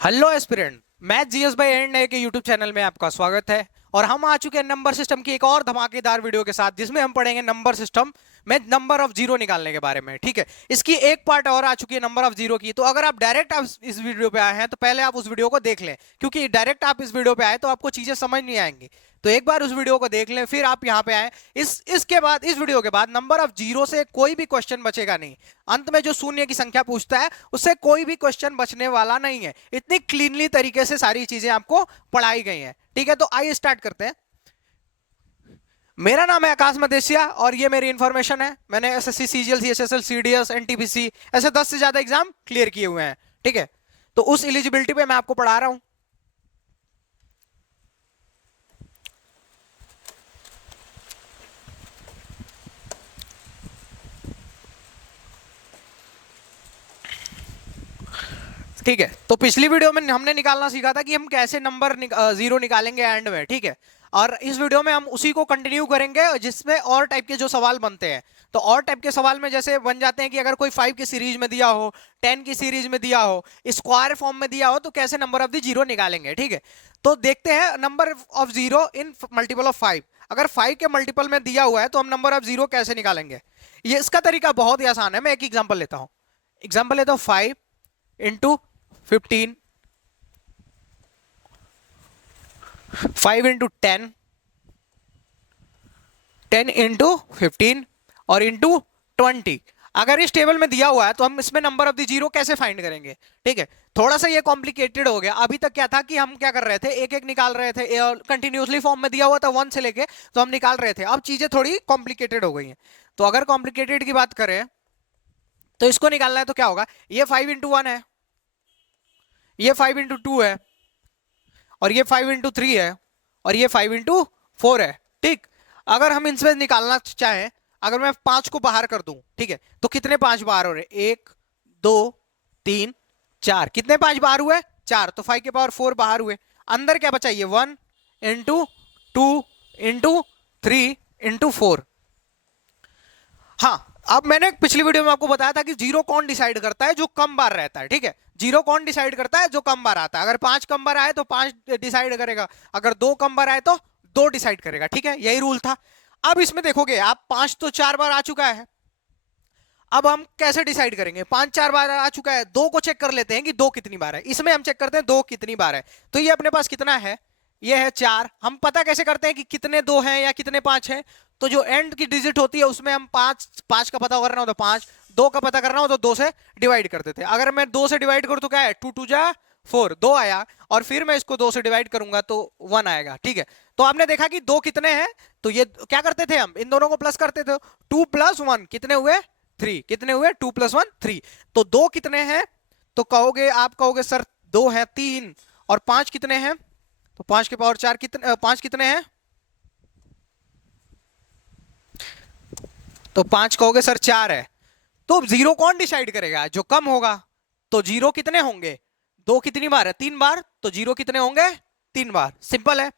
Hello aspirant. मैं GS by and के YouTube channel में आपका स्वागत है। और हम आ चुके हैं नंबर सिस्टम की एक और धमाकेदार वीडियो के साथ, जिसमें हम पढ़ेंगे नंबर सिस्टम में नंबर ऑफ जीरो निकालने के बारे में। ठीक है, इसकी एक पार्ट और आ चुकी है नंबर ऑफ जीरो की। तो अगर आप डायरेक्ट आप इस वीडियो पे आए हैं तो पहले आप उस वीडियो को देख लें, क्योंकि डायरेक्ट आप इस वीडियो पे आए तो आपको चीजें समझ नहीं आएंगी। तो एक बार उस वीडियो को देख लें, फिर आप यहाँ पे आए। इसके बाद, इस वीडियो के बाद नंबर ऑफ जीरो से कोई भी क्वेश्चन बचेगा नहीं। अंत में जो शून्य की संख्या पूछता है उससे कोई भी क्वेश्चन बचने वाला नहीं है। इतनी क्लीनली तरीके से सारी चीजें आपको पढ़ाई गई हैं। ठीक है, तो आइए स्टार्ट करते हैं। मेरा नाम है आकाश मदेशिया और ये मेरी इंफॉर्मेशन है। मैंने SSC, CGL, CHSL, CDS, NTPC ऐसे 10 से ज्यादा एग्जाम क्लियर किए हुए हैं। ठीक है, तो उस एलिजिबिलिटी पे मैं आपको पढ़ा रहा हूं। ठीक है, तो पिछली वीडियो में हमने निकालना सीखा था कि हम कैसे नंबर जीरो निकालेंगे एंड में। ठीक है, और इस वीडियो में हम उसी को कंटिन्यू करेंगे, जिसमें और टाइप के जो सवाल बनते हैं। तो और टाइप के सवाल में जैसे बन जाते हैं कि अगर कोई 5 की सीरीज में दिया हो, 10 की सीरीज में दिया हो, स्क्वायर फॉर्म में दिया हो, तो कैसे नंबर ऑफ द जीरो निकालेंगे। ठीक है, तो देखते हैं number of zero in multiple of 5। अगर 5 के मल्टीपल में दिया हुआ है तो हम नंबर ऑफ जीरो कैसे निकालेंगे। ये इसका तरीका बहुत ही आसान है। मैं एक एग्जाम्पल लेता हूं। एग्जाम्पल लेता हूं 5 इंटू 15, 5 इंटू 10, 10 इंटू 15 और इंटू 20। अगर इस टेबल में दिया हुआ है तो हम इसमें नंबर ऑफ द जीरो कैसे फाइंड करेंगे। ठीक है, थोड़ा सा ये कॉम्प्लिकेटेड हो गया। अभी तक क्या था कि हम क्या कर रहे थे, एक एक निकाल रहे थे, कंटिन्यूसली फॉर्म में दिया हुआ था 1 से लेके, तो हम निकाल रहे थे। अब चीजें थोड़ी कॉम्प्लिकेटेड हो गई हैं। तो अगर कॉम्प्लिकेटेड की बात करें तो इसको निकालना है तो क्या होगा, ये 5 इंटू 1 है, ये 5 इंटू 2 है, और ये 5 इंटू 3 है, और ये 5 इंटू 4 है। ठीक, अगर हम इनसे निकालना चाहें, अगर मैं 5 को बाहर कर दूं, ठीक है, तो कितने 5 बाहर हो रहे हैं, 1 2 3 4। कितने 5 बाहर हुए, 4। तो 5 के पावर 4 बाहर हुए। अंदर क्या बचा, ये 1 इंटू 2 इंटू 3 इंटू 4। हाँ, अब मैंने पिछली वीडियो में आपको बताया था कि जीरो कौन डिसाइड करता है, जो कम बार रहता है। ठीक है, जीरो कौन डिसाइड करता है, जो कम बार आता है। अगर 5 कम बार आए तो 5 डिसाइड करेगा, अगर 2 कम बार आए तो 2 डिसाइड करेगा। ठीक है, यही रूल था। अब इसमें देखोगे आप, 5 तो 4 बार आ चुका है। अब हम कैसे डिसाइड करेंगे, 5 4 बार आ चुका है, 2 को चेक कर लेते हैं कि 2 कितनी बार है। इसमें हम चेक करते हैं 2 कितनी बार है। तो ये अपने पास कितना है, ये है 4। हम पता कैसे करते हैं कि कितने 2 हैं या कितने 5 हैं, तो जो एंड की डिजिट होती है उसमें हम 5 5 का पता करना हो तो 5, 2 का पता करना हो तो 2 से डिवाइड कर देते हैं। अगर मैं 2 से डिवाइड करूं तो क्या है, 2 2 जा 4, 2 आया। और फिर मैं इसको 2 से डिवाइड करूंगा तो 1 आएगा। ठीक है, तो आपने देखा कि 2 कितने हैं, तो ये क्या करते थे, हम इन दोनों को प्लस करते थे। 2 प्लस 1 कितने हुए, 3। कितने हुए, 2 प्लस 1 3। तो 2 कितने हैं, तो कहोगे, आप कहोगे सर 2 है 3। और 5 कितने हैं, तो 5 के पावर 4 कितने, 5 कितने हैं, तो 5 कहोगे सर 4 है। तो जीरो कौन डिसाइड करेगा, जो कम होगा। तो जीरो कितने होंगे, 2 कितनी बार है, 3 बार। तो जीरो कितने होंगे, 3 बार। सिंपल है।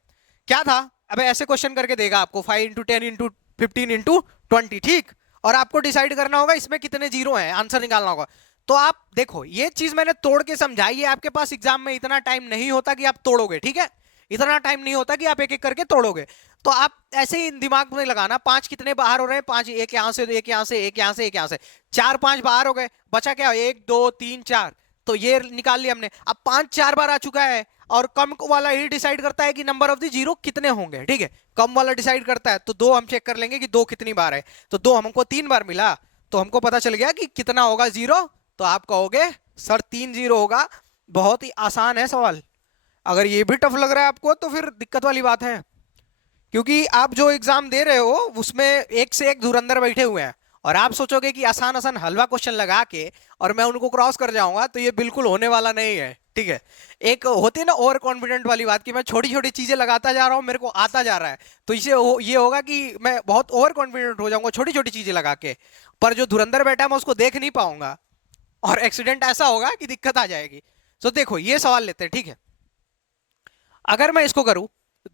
क्या था, अब ऐसे क्वेश्चन करके देगा आपको 5 इंटू 10 इंटू 15 इंटू 20। ठीक, और आपको डिसाइड करना होगा इसमें कितने जीरो हैं, आंसर निकालना होगा। तो आप देखो, ये चीज मैंने तोड़ के समझाई है। आपके पास एग्जाम में इतना टाइम नहीं होता कि आप तोड़ोगे। ठीक है, इतना टाइम नहीं होता कि आप एक एक करके तोड़ोगे। तो आप ऐसे ही दिमाग में लगाना, 5 कितने बाहर हो रहे हैं, 5 एक यहां से, एक यहां से, एक यहां से, एक यहां से, 4 5 बाहर हो गए, बचा क्या, 1 2 3 4। तो ये निकाल लिया हमने। अब 5 4 बार आ चुका है, और कम वाला ही डिसाइड करता है कि नंबर ऑफ द जीरो कितने होंगे। ठीक है, कम वाला डिसाइड करता है। तो 2 हम चेक कर लेंगे कि 2 कितनी बार है। तो 2 हमको 3 बार मिला, तो हमको पता चल गया कि कितना होगा जीरो। तो आप कहोगे सर 3 जीरो होगा। बहुत ही आसान है सवाल। अगर ये भी टफ लग रहा है आपको तो फिर दिक्कत वाली बात है, क्योंकि आप जो एग्जाम दे रहे हो उसमें एक से एक धुरंधर बैठे हुए हैं। और आप सोचोगे कि आसान आसान हलवा क्वेश्चन लगा के और मैं उनको क्रॉस कर जाऊंगा, तो ये बिल्कुल होने वाला नहीं है। ठीक है, एक होती है ना ओवर कॉन्फिडेंट वाली बात, कि मैं छोटी छोटी चीजें लगाता जा रहा हूं, मेरे को आता जा रहा है, तो इसे ये होगा कि मैं बहुत ओवर कॉन्फिडेंट हो जाऊंगा छोटी छोटी चीजें लगा के। पर जो धुरंधर बैठा है मैं उसको देख नहीं पाऊंगा, और एक्सीडेंट ऐसा होगा कि दिक्कत आ जाएगी। तो देखो, ये सवाल लेते हैं। ठीक है, अगर मैं इसको करूं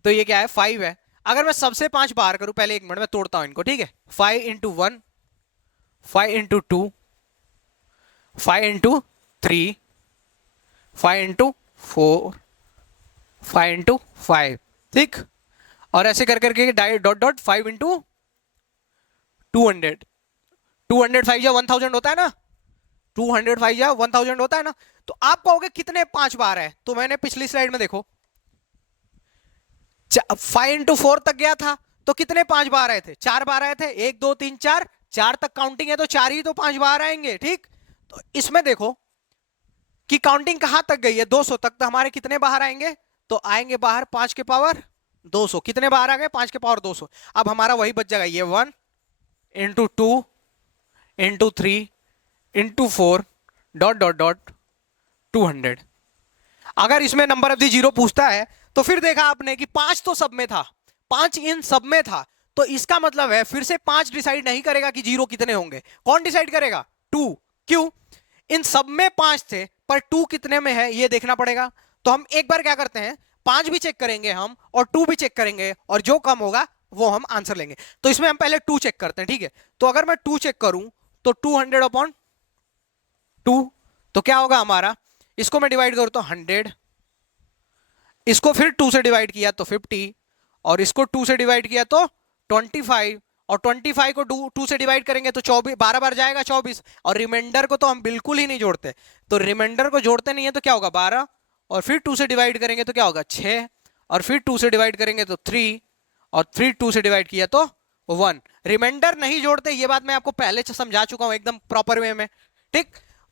तो ये क्या है, 5 है। अगर मैं सबसे 5 बाहर करूं, पहले 1 मिनट में तोड़ता हूं इनको। ठीक है, 5 into 1, 5 into 2, 5 into 3, 5 into 4 5 into 5, ठीक। और ऐसे कर करके डॉट डॉट 5 इंटू 200, 205 या 1000 होता है ना, 205 या 1000 होता है ना। तो आप कहोगे कितने 5 बार है, तो मैंने पिछली स्लाइड में देखो 5 इंटू 4 तक गया था, तो कितने 5 बार आए थे, 4 बार आए थे, 1 2 3 4, 4 तक काउंटिंग है तो 4 ही तो 5 बार आएंगे, ठीक। तो इसमें देखो कि काउंटिंग कहां तक गई है, 200 तक, तो हमारे कितने बाहर आएंगे, तो आएंगे बाहर 5 के पावर 200, कितने बाहर आ गए 5 के पावर 200। अब हमारा वही बच जाएगा, ये 1 into 2 into 3 into 4 dot dot dot 200। अगर इसमें नंबर ऑफ द जीरो पूछता है तो फिर देखा आपने कि 5 तो सब में था, 5 इन सब में था, तो इसका मतलब है फिर से 5 डिसाइड नहीं करेगा कि जीरो कितने होंगे, कौन डिसाइड करेगा, 2। क्यों, इन सब में 5 थे पर 2 कितने में है ये देखना पड़ेगा। तो हम एक बार क्या करते हैं, 5 भी चेक करेंगे हम और 2 भी चेक करेंगे, और जो कम होगा वो हम आंसर लेंगे। तो इसमें हम पहले 2 चेक करते हैं, ठीक है। तो अगर मैं 2 चेक करूं तो 200 अपॉन 2, तो क्या होगा हमारा, इसको मैं डिवाइड करूं तो 100, इसको फिर 2 से डिवाइड किया तो 50, और इसको 2 से डिवाइड किया तो 25, और 25 को 2 से डिवाइड करेंगे तो 24, 12 बार जाएगा 24, और रिमाइंडर को तो हम बिल्कुल ही नहीं जोड़ते, तो रिमाइंडर को जोड़ते नहीं है तो क्या होगा 12, और फिर 2 से डिवाइड करेंगे तो क्या होगा 6, और फिर 2 से डिवाइड करेंगे तो 3, और फिर 2 से डिवाइड किया तो 1। रिमाइंडर नहीं जोड़ते, ये बात मैं आपको पहले से समझा चुका हूं एकदम प्रॉपर वे में, ठीक।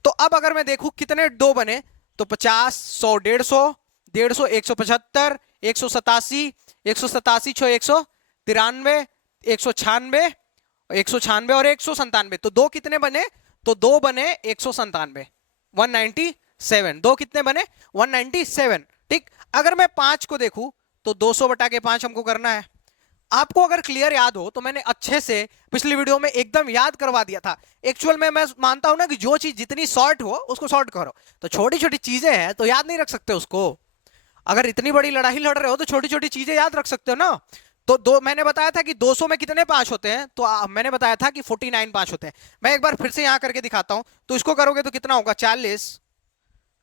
तो अब अगर मैं देखूं कितने 2 बने, तो 50 100 150, 150 175, 187, 187 छो 193, 196, 196 और 197, तो 2 कितने बने, तो 2 बने 197, 197, 2 कितने बने 197, ठीक। अगर मैं 5 को देखूं तो 200 बटा के 5 हमको करना है। आपको अगर क्लियर याद हो तो मैंने अच्छे से पिछली वीडियो में एकदम याद करवा दिया था। एक्चुअल में मैं मानता हूं ना कि जो चीज जितनी शॉर्ट हो उसको शॉर्ट करो, तो छोटी छोटी चीजें हैं तो याद नहीं रख सकते उसको, अगर इतनी बड़ी लड़ाई लड़ रहे हो तो छोटी छोटी चीजें याद रख सकते हो ना। तो दो मैंने बताया था कि 200 में कितने 5 होते हैं, तो मैंने बताया था कि 49 5 होते हैं। मैं एक बार फिर से यहां करके दिखाता हूं, तो इसको करोगे तो कितना होगा 40,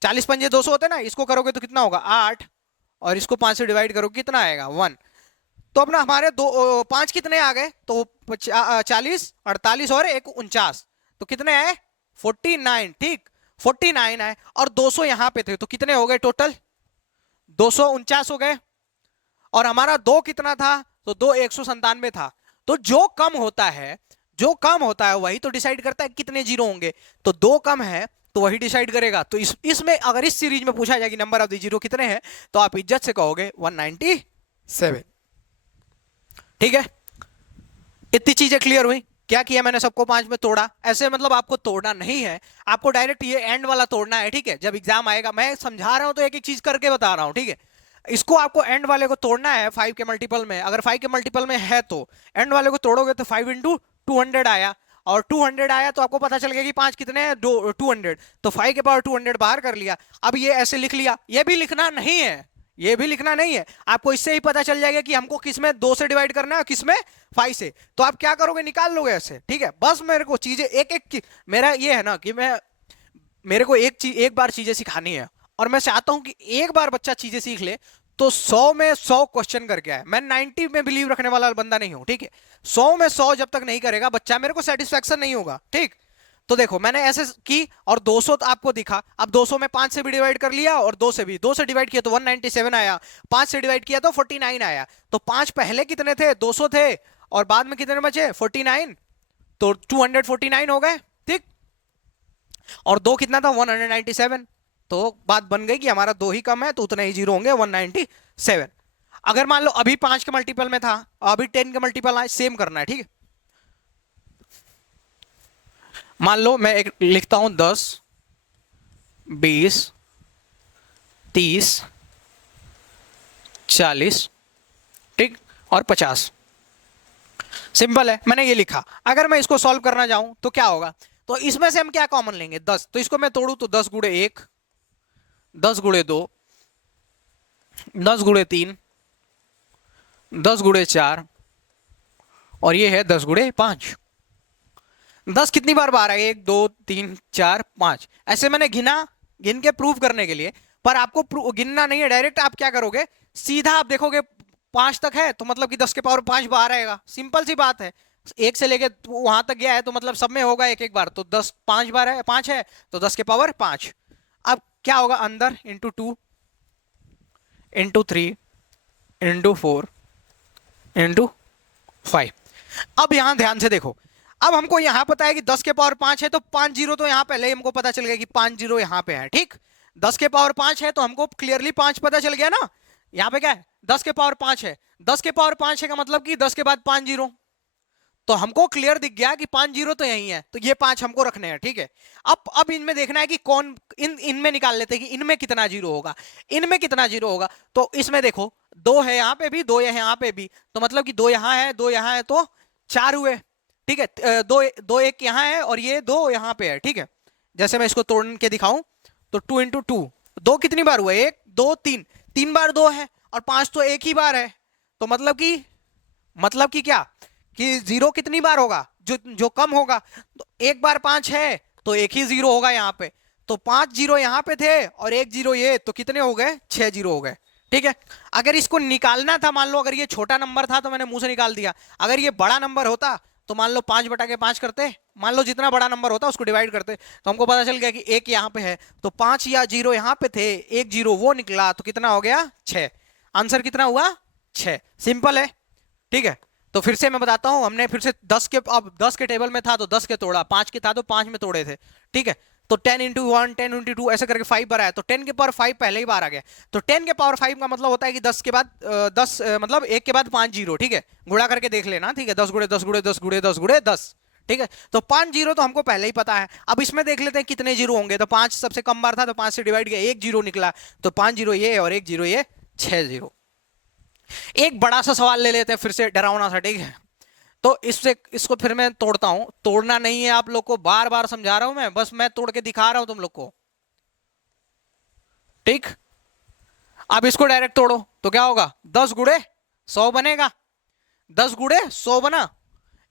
40 पंजे 200 होते हैं ना, इसको करोगे तो कितना होगा 8, और इसको 5 से डिवाइड करोगे कितना आएगा 1। तो अपना हमारे 5 कितने आ गए, तो 40, 48 और 1 49, तो कितने आए 49, ठीक 49 आए, और 200 यहां पे थे तो कितने हो गए टोटल 249 हो गए, और हमारा 2 कितना था, तो 2 197 था। तो जो कम होता है, जो कम होता है वही तो डिसाइड करता है कितने जीरो होंगे, तो 2 कम है तो वही डिसाइड करेगा। तो इसमें अगर इस सीरीज में पूछा जाए कि नंबर ऑफ द जीरो कितने हैं, तो आप इज्जत से कहोगे 197, ठीक है। इतनी चीजें क्लियर हुई, क्या किया मैंने सबको 5 में तोड़ा, ऐसे मतलब आपको तोड़ना नहीं है, आपको डायरेक्ट ये एंड वाला तोड़ना है, ठीक है। जब एग्जाम आएगा मैं समझा रहा हूं तो एक एक चीज करके बता रहा हूं, ठीक है। इसको आपको एंड वाले को तोड़ना है 5 के मल्टीपल में, अगर 5 के मल्टीपल में है तो एंड वाले को तोड़ोगे तो 5 इंटू 200 आया, और 200 आया तो आपको पता चल गया कि 5 कितने हैं 200, तो 5 के पावर 200 बाहर कर लिया। अब ये ऐसे लिख लिया, ये भी लिखना नहीं है, ये भी लिखना नहीं है, आपको इससे ही पता चल जाएगा कि हमको किस में 2 से डिवाइड करना है, किस में 5 से। तो आप क्या करोगे निकाल लोगे ऐसे, ठीक है। बस मेरे को चीजें एक एक की, मेरा ये है ना कि मेरे को एक बार चीजें सिखानी है, और मैं चाहता हूं कि एक बार बच्चा चीजें सीख ले तो 100 में 100 क्वेश्चन करके आए। मैं 90 में बिलीव रखने वाला बंदा नहीं हूं, ठीक है। 100 में 100 जब तक नहीं करेगा बच्चा, मेरे को सेटिस्फेक्शन नहीं होगा, ठीक। तो देखो मैंने ऐसे की, और 200 तो आपको दिखा, अब 200 में 5 से भी डिवाइड कर लिया और 2 से भी, 2 से डिवाइड किया तो 197 आया, 5 से डिवाइड किया तो 49 आया। तो 5 पहले कितने थे 200 थे, और बाद में कितने बचे 49, तो 249 हो गए, ठीक। और 2 कितना था 197, तो बात बन गई कि हमारा 2 ही कम है तो उतने ही जीरो होंगे 197। अगर मान लो अभी 5 के मल्टीपल में था, अभी 10 के मल्टीपल आए, सेम करना है, ठीक है। मान लो मैं एक लिखता हूं 10 20 30 40, ठीक, और 50, सिंपल है, मैंने ये लिखा। अगर मैं इसको सॉल्व करना चाहूं तो क्या होगा, तो इसमें से हम क्या कॉमन लेंगे 10, तो इसको मैं तोड़ू तो 10 गुणे 1, 10 गुणे 2, 10 गुणे 3, 10 गुणे 4, और ये है 10 गुणे 5। 10 कितनी बार बाहर है 1 2 3 4 5, ऐसे मैंने गिना, गिन के प्रूव करने के लिए पर आपको गिनना नहीं है, डायरेक्ट आप क्या करोगे, सीधा आप देखोगे 5 तक है तो मतलब कि 10 के पावर 5 बाहर आएगा, सिंपल सी बात है। एक से लेके वहां तक गया है तो मतलब सब में होगा एक एक बार, तो 10 5 बार है, 5 है तो 10 के पावर 5। अब क्या होगा, अंदर इंटू 2 इंटू 3 इंटू 4 इंटू 5। अब यहां ध्यान से देखो, अब हमको यहां पता है कि 10 के पावर 5 है तो 5 जीरो तो यहां पहले ही हमको पता चल गया कि 5 जीरो यहां पे है, ठीक। 10 के पावर 5 है तो हमको क्लियरली 5 पता चल गया ना। यहां पे क्या है, 10 के पावर 5 है, 10 के पावर 5 है का मतलब कि 10 के बाद 5 जीरो, तो हमको क्लियर दिख गया कि 5 जीरो तो यही है, तो ये 5 हमको रखने हैं, ठीक है। अब इनमें देखना है कि कौन, इनमें निकाल लेते हैं कि इनमें कितना जीरो होगा, इनमें कितना जीरो होगा। तो इसमें देखो 2 है यहां पे भी, 2 है यहां पे भी, तो मतलब कि 2 यहां है, 2 यहां है तो 4 हुए, ठीक है। दो दो एक यहां है और ये 2 यहां पे है, ठीक है। जैसे मैं इसको तोड़ के दिखाऊं तो 2 इंटू 2, 2 कितनी बार हुआ, 1 2 3, 3 बार 2 है और 5 तो एक ही बार है, तो मतलब कि क्या, कि जीरो कितनी बार होगा, जो जो कम होगा, तो एक बार 5 है तो एक ही जीरो होगा यहाँ पे, तो 5 जीरो यहाँ पे थे और एक जीरो ये, तो कितने हो गए, 6 जीरो हो गए, ठीक है। अगर इसको निकालना था, मान लो अगर ये छोटा नंबर था तो मैंने मुंह से निकाल दिया, अगर ये बड़ा नंबर होता तो मान लो 5 बटा के 5 करते, मान लो जितना बड़ा नंबर होता उसको डिवाइड करते, तो हमको पता चल गया कि एक यहाँ पे है तो 5 या जीरो यहाँ पे थे, एक जीरो वो निकला, तो कितना हो गया, 6। आंसर कितना हुआ, 6। सिंपल है, ठीक है। तो फिर से मैं बताता हूं, हमने फिर से 10 के, अब 10 के टेबल में था तो 10 के तोड़ा, 5 के था तो 5 में तोड़े थे, ठीक है। तो 10 इंटू 1 10 इंटू 2 ऐसे करके 5 बार आया, तो 10 के पावर 5 पहले ही बार आ गया, तो 10 के पावर 5 का मतलब होता है कि 10 के बाद 10 मतलब 1 के बाद 5 जीरो, ठीक है। गुणा करके देख लेना, ठीक है, 10 गुड़े 10 गुड़े 10 गुड़े 10 गुड़े 10, ठीक है। तो 5 जीरो तो हमको पहले ही पता है, अब इसमें देख लेते हैं कितने जीरो होंगे, तो 5 सबसे कम बार था तो 5 से डिवाइड किया, एक जीरो निकला, तो 5 जीरो ये और एक जीरो ये, 6 जीरो। एक बड़ा सा सवाल ले लेते हैं फिर से डरावना सा, ठीक है। तो इसको फिर मैं तोड़ता हूं, तोड़ना नहीं है, आप लोग को बार बार समझा रहा हूं मैं, बस मैं तोड़ के दिखा रहा हूं तुम लोग को, ठीक। अब इसको डायरेक्ट तोड़ो तो क्या होगा, 10 गुड़े 100 बनेगा, 10 गुड़े 100 बना,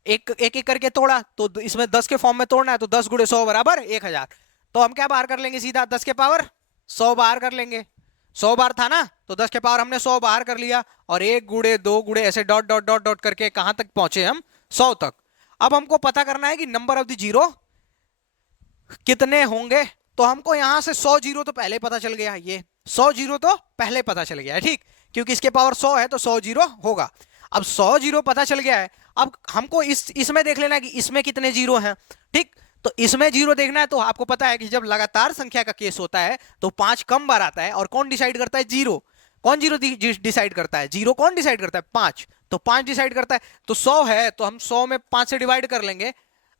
एक एक एक करके तोड़ा तो इसमें 10 के फॉर्म में तोड़ना है, तो 10 गुड़े 100 बराबर 1000। तो हम क्या बाहर कर लेंगे, सीधा 10 के पावर 100 बाहर कर लेंगे, 100 बार था ना तो 10 के पावर हमने 100 बाहर कर लिया, और एक गुड़े 2 गुड़े ऐसे डॉट डॉट डॉट डॉट करके कहां तक पहुंचे हम, 100 तक। अब हमको पता करना है कि नंबर ऑफ द जीरो कितने होंगे, तो हमको यहां से 100 जीरो तो पहले पता चल गया, ये 100 जीरो तो पहले पता चल गया है, ठीक, क्योंकि इसके पावर 100 है तो 100 जीरो होगा। अब 100 जीरो पता चल गया है, अब हमको इसमें देख लेना है कि इसमें कितने जीरो हैं, ठीक। तो इसमें जीरो देखना है, तो आपको पता है कि जब लगातार संख्या का केस होता है तो 5 कम बार आता है, और कौन डिसाइड करता है, जीरो। कौन जीरो डिसाइड करता है, जीरो कौन डिसाइड करता है, 5, तो 5 डिसाइड करता है, तो 100 है तो हम 100 में 5 से डिवाइड कर लेंगे।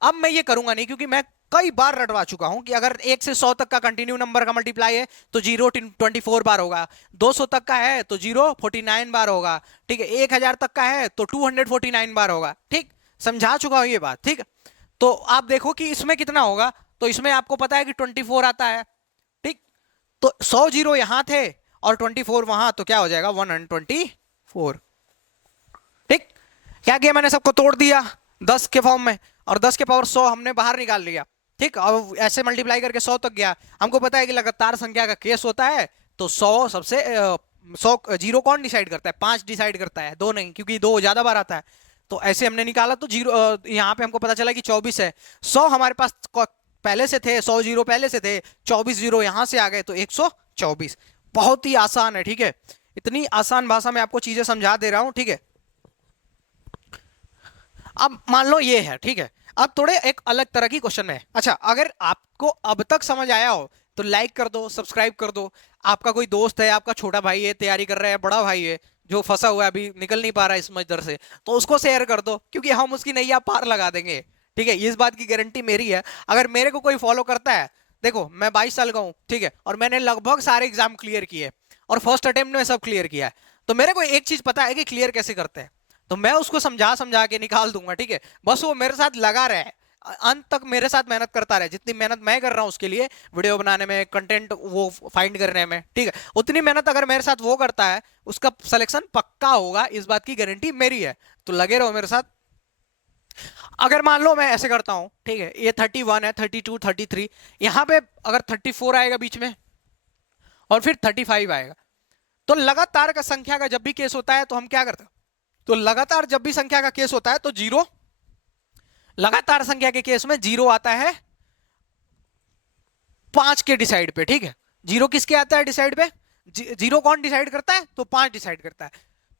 अब मैं ये करूंगा नहीं, क्योंकि मैं कई बार रटवा चुका हूं कि अगर 1 से 100 तक का कंटिन्यू नंबर का मल्टीप्लाई है तो जीरो 24 बार होगा, 200 तक का है तो जीरो 49 बार होगा, ठीक है, 1000 तक का है तो 249 बार होगा, ठीक। समझा चुका हूं ये बात, ठीक। तो आप देखो कि इसमें कितना होगा, तो इसमें आपको पता है कि 24 आता है, ठीक। तो 100 जीरो यहां थे और 24 वहां, तो क्या हो जाएगा 124, ठीक। क्या किया मैंने, सबको तोड़ दिया 10 के फॉर्म में, और 10 के पावर 100 हमने बाहर निकाल लिया, ठीक। अब ऐसे मल्टीप्लाई करके 100 तक गया, हमको पता है कि लगातार संख्या का केस होता है तो 100 सबसे 100 जीरो कौन डिसाइड करता है, 5 डिसाइड करता है, 2 नहीं, क्योंकि 2 ज्यादा बार आता है। तो ऐसे हमने निकाला तो जीरो यहाँ पे हमको पता चला कि 24 है, 100 हमारे पास पहले से थे, 100 जीरो पहले से थे, 24 जीरो यहां से आ गए तो 124। बहुत ही आसान है, ठीक है, इतनी आसान भाषा में आपको चीजें समझा दे रहा हूं, ठीक है। अब मान लो ये है, ठीक है। अब थोड़े एक अलग तरह की क्वेश्चन है, अच्छा अगर आपको अब तक समझ आया हो तो लाइक कर दो, सब्सक्राइब कर दो। आपका कोई दोस्त है, आपका छोटा भाई है, तैयारी कर रहा है, बड़ा भाई है जो फंसा हुआ है, अभी निकल नहीं पा रहा है इस मजदर से, तो उसको शेयर कर दो, क्योंकि हम उसकी नैया पार लगा देंगे, ठीक है। इस बात की गारंटी मेरी है। अगर मेरे को कोई फॉलो करता है, देखो मैं 22 साल का हूँ, ठीक है, और मैंने लगभग सारे एग्जाम क्लियर किए और फर्स्ट अटेम्प्ट में सब क्लियर किया है, तो मेरे को एक चीज पता है कि क्लियर कैसे करते हैं, तो मैं उसको समझा समझा के निकाल दूंगा, ठीक है। बस वो मेरे साथ लगा रहे, अंत तक मेरे साथ मेहनत करता रहे, जितनी मेहनत मैं कर रहा हूं उसके लिए, वीडियो बनाने में, कंटेंट वो फाइंड करने में, ठीक है, उतनी मेहनत अगर मेरे साथ वो करता है, उसका सिलेक्शन पक्का होगा, इस बात की गारंटी मेरी है। तो लगे रहो मेरे साथ। अगर मान लो मैं ऐसे करता हूं, ठीक है, ये 31 है, 32 33, यहां पे अगर 34 आएगा बीच में और फिर 35 आएगा। तो लगातार का संख्या का जब भी केस होता है तो हम क्या करते हैं, तो लगातार जब भी संख्या का केस होता है तो जीरो, लगातार संख्या के केस में जीरो आता है 5 के डिसाइड पे, ठीक है। जीरो किसके आता है डिसाइड पे, जीरो कौन डिसाइड करता है, तो 5 डिसाइड करता है।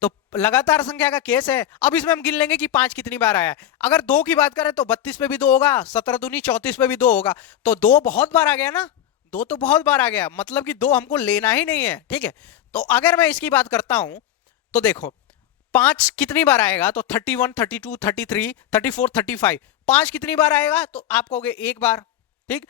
तो लगातार संख्या का केस है। अब इसमें हम गिन लेंगे कि 5 कितनी बार आया है। अगर 2 की बात करें तो 32 पे भी 2 होगा, 17 दूनी 34 पे भी 2 होगा। तो 2 बहुत बार आ गया ना, 2 तो बहुत बार आ गया, मतलब कि 2 हमको लेना ही नहीं है, ठीक है। तो अगर मैं इसकी बात करता हूं तो देखो 5 कितनी बार आएगा, तो 31, 32, 33, 34, 35, 5 कितनी बार आएगा, तो आप कहोगे एक बार, ठीक।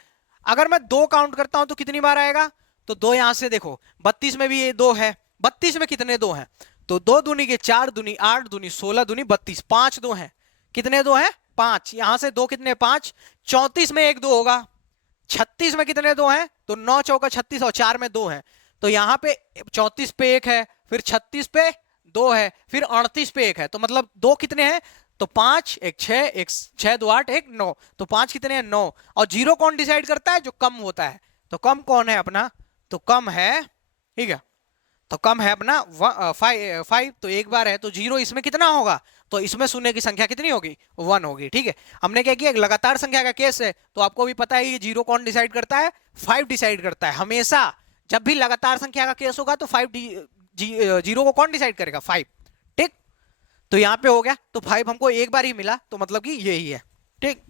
अगर मैं 2 काउंट करता हूं तो कितनी बार आएगा, तो 2 यहां से देखो 32 में भी ये 2 है, 32 में कितने 2 हैं, तो 2 दूनी के 4 दूनी 8 दूनी 16 दूनी 32, 5 2 हैं, कितने 2 हैं 5, यहां से 2 कितने 5, 34 में एक 2 होगा, 36 में कितने 2 हैं, तो 9 चौका 36 और 4 में 2 हैं, तो यहां पे 34 पे 1 है, फिर 36 पे 2 है, फिर 38 पे 1 है, तो मतलब 2 कितने हैं, तो 5 1 6 1 6 2 8 1 9, तो 5 कितने हैं 9। और जीरो कौन डिसाइड करता है, जो कम होता है, तो कम कौन है अपना, तो कम है, ठीक है, तो कम है अपना 5, तो एक बार है, तो जीरो इसमें कितना होगा, तो इसमें शून्य की संख्या कितनी होगी 1 होगी, ठीक है। हमने क्या किया, लगातार संख्या का केस है, तो आपको भी पता है ये जीरो कौन डिसाइड करता है, 5 डिसाइड करता है हमेशा। जब भी लगातार संख्या का केस होगा तो 5 जीरो को कौन डिसाइड करेगा, 5, ठीक। तो यहां पे हो गया, तो 5 हमको एक बार ही मिला, तो मतलब कि यही है, ठीक।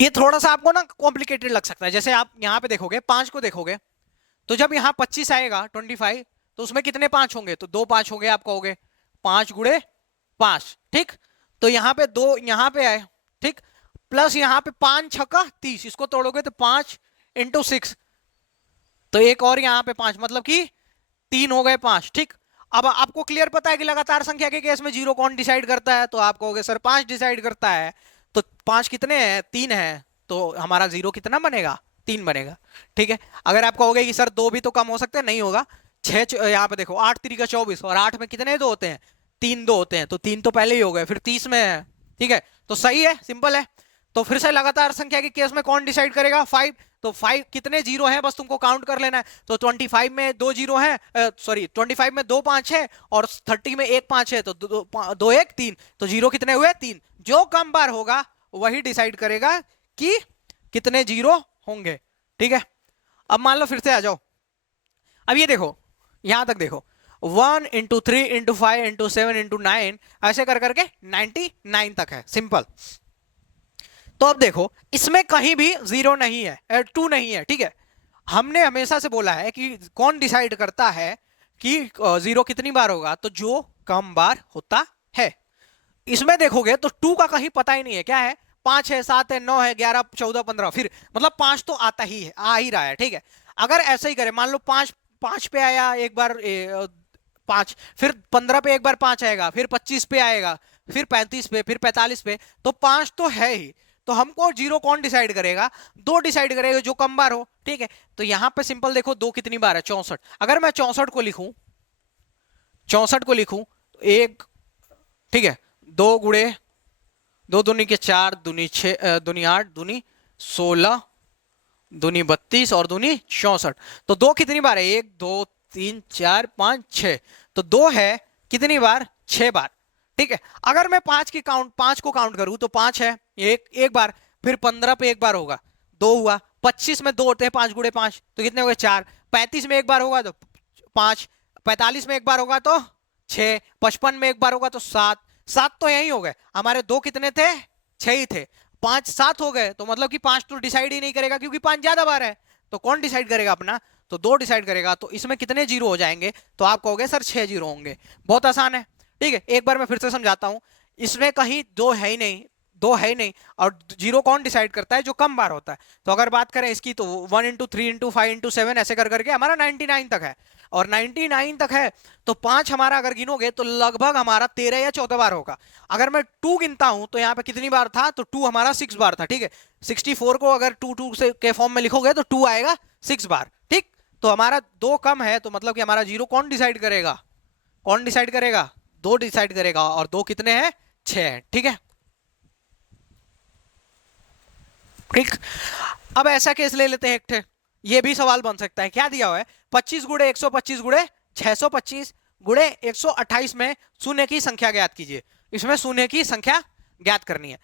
ये थोड़ा सा आपको ना कॉम्प्लिकेटेड लग सकता है, जैसे आप यहां पे देखोगे 5 को देखोगे, तो जब यहां 25 आएगा 25, तो उसमें कितने 5 होंगे, तो 2 5 होंगे, आप कहोगे 5 गुणे 5, ठीक। तो यहां पे 2 यहां पे आए, ठीक, प्लस यहां पे 5 छक्का 30, इसको तोड़ोगे तो 5 इंटू 6, तो एक और यहां पे 5, मतलब कि 3 हो गए 5, ठीक। अब आपको क्लियर पता है कि लगातार संख्या के केस में जीरो कौन डिसाइड करता है, तो आप कहोगे सर 5 डिसाइड करता है, तो 5 कितने हैं 3 है, तो हमारा जीरो कितना बनेगा 3 बनेगा, ठीक है। अगर आप कहोगे कि सर 2 भी तो कम हो सकते हैं, नहीं होगा, 6 यहाँ पे देखो 8 3 का 24, और 8 में कितने 2 होते हैं, 3 2 होते हैं, तो 3 तो पहले ही हो गए, फिर 30 में है, ठीक है। तो सही है, सिंपल है। तो फिर से लगातार संख्या के केस में कौन डिसाइड करेगा, 5, तो 5 कितने जीरो हैं बस तुमको काउंट कर लेना है, तो 25 में 2 जीरो हैं, सॉरी 25 में 2 5 है, और 30 में 1 5 है, तो 2 1 3, तो जीरो कितने हुए 3। जो कम बार होगा वही डिसाइड करेगा कि कितने जीरो होंगे, ठीक है। अब मान लो फिर से आ जाओ, अब ये देखो यहां तक देखो 1 इंटू 3 इंटू 5 इंटू 7 इंटू 9, ऐसे कर करके 99 तक है, सिंपल। तो अब देखो इसमें कहीं भी जीरो नहीं है, 2 नहीं है, ठीक है। हमने हमेशा से बोला है कि कौन डिसाइड करता है कि जीरो कितनी बार होगा, तो जो कम बार होता है। इसमें देखोगे तो 2 का कहीं पता ही नहीं है, क्या है 5 है 7 है 9 है 11 14 15, फिर मतलब 5 तो आता ही है, आ ही रहा है, ठीक है। अगर ऐसे ही करें, मान लो 5 5 पे आया एक बार 5, फिर 15 पे एक बार 5 आएगा, फिर 25 पे आएगा, फिर 35 पे, फिर 45 पे, तो 5 तो है ही। तो हमको जीरो कौन डिसाइड करेगा, 2 डिसाइड करेगा, जो कम बार हो, ठीक है। तो यहां पे सिंपल देखो 2 कितनी बार है 64, अगर मैं 64 को लिखूं, 64 को लिखूं तो एक, ठीक है, 2 गुणे 2 दूनी के 4 दूनी 6 दूनी 8 दूनी 16 दूनी 32 और दूनी 64, तो 2 कितनी बार है 1 2 3 4 5 6, तो 2 है कितनी बार 6 बार, ठीक है। अगर मैं 5 को काउंट करूं तो 5 है एक बार, फिर 15 पे एक बार होगा 2 हुआ, 25 में 2 होते हैं 5 गुणे 5, तो कितने हो गए 4, 35 में एक बार होगा तो 5, 45 में एक बार होगा तो 6, 55 में एक बार होगा तो 7, 7 तो यही हो गए हमारे, 2 कितने थे 6 ही थे, 5 7 हो गए, तो मतलब कि 5 तो डिसाइड ही नहीं करेगा क्योंकि 5 ज्यादा बार है, तो कौन डिसाइड करेगा अपना, तो 2 डिसाइड करेगा। तो इसमें कितने जीरो हो जाएंगे, तो आप कहोगे सर 6 जीरो होंगे, बहुत आसान है, ठीक है। एक बार मैं फिर से समझाता हूं, इसमें कहीं 2 है ही नहीं, 2 है ही नहीं, और जीरो कौन डिसाइड करता है, जो कम बार होता है। तो अगर बात करें इसकी तो 1 इंटू 3 इंटू 5 इंटू 7 ऐसे कर करके हमारा 99 तक है, और 99 तक है, तो 5 हमारा अगर गिनोगे तो लगभग हमारा 13 या 14 बार होगा। अगर मैं 2 गिनता हूं तो यहाँ पे कितनी बार था, तो 2 हमारा 6 बार था, ठीक है। 64 को अगर 2 2 से के फॉर्म में लिखोगे तो 2 आएगा 6 बार, ठीक। तो हमारा 2 कम है, तो मतलब कि हमारा जीरो कौन डिसाइड करेगा, कौन डिसाइड करेगा 2 डिसाइड करेगा, और 2 कितने हैं 6 है, ठीक है, ठीक। अब ऐसा केस ले लेते हैं एक थे, ये भी सवाल बन सकता है। क्या दिया हुआ है, 25 गुणे 125 गुणे 625 गुणे 128 में शून्य की संख्या ज्ञात कीजिए। इसमें शून्य की संख्या ज्ञात करनी है।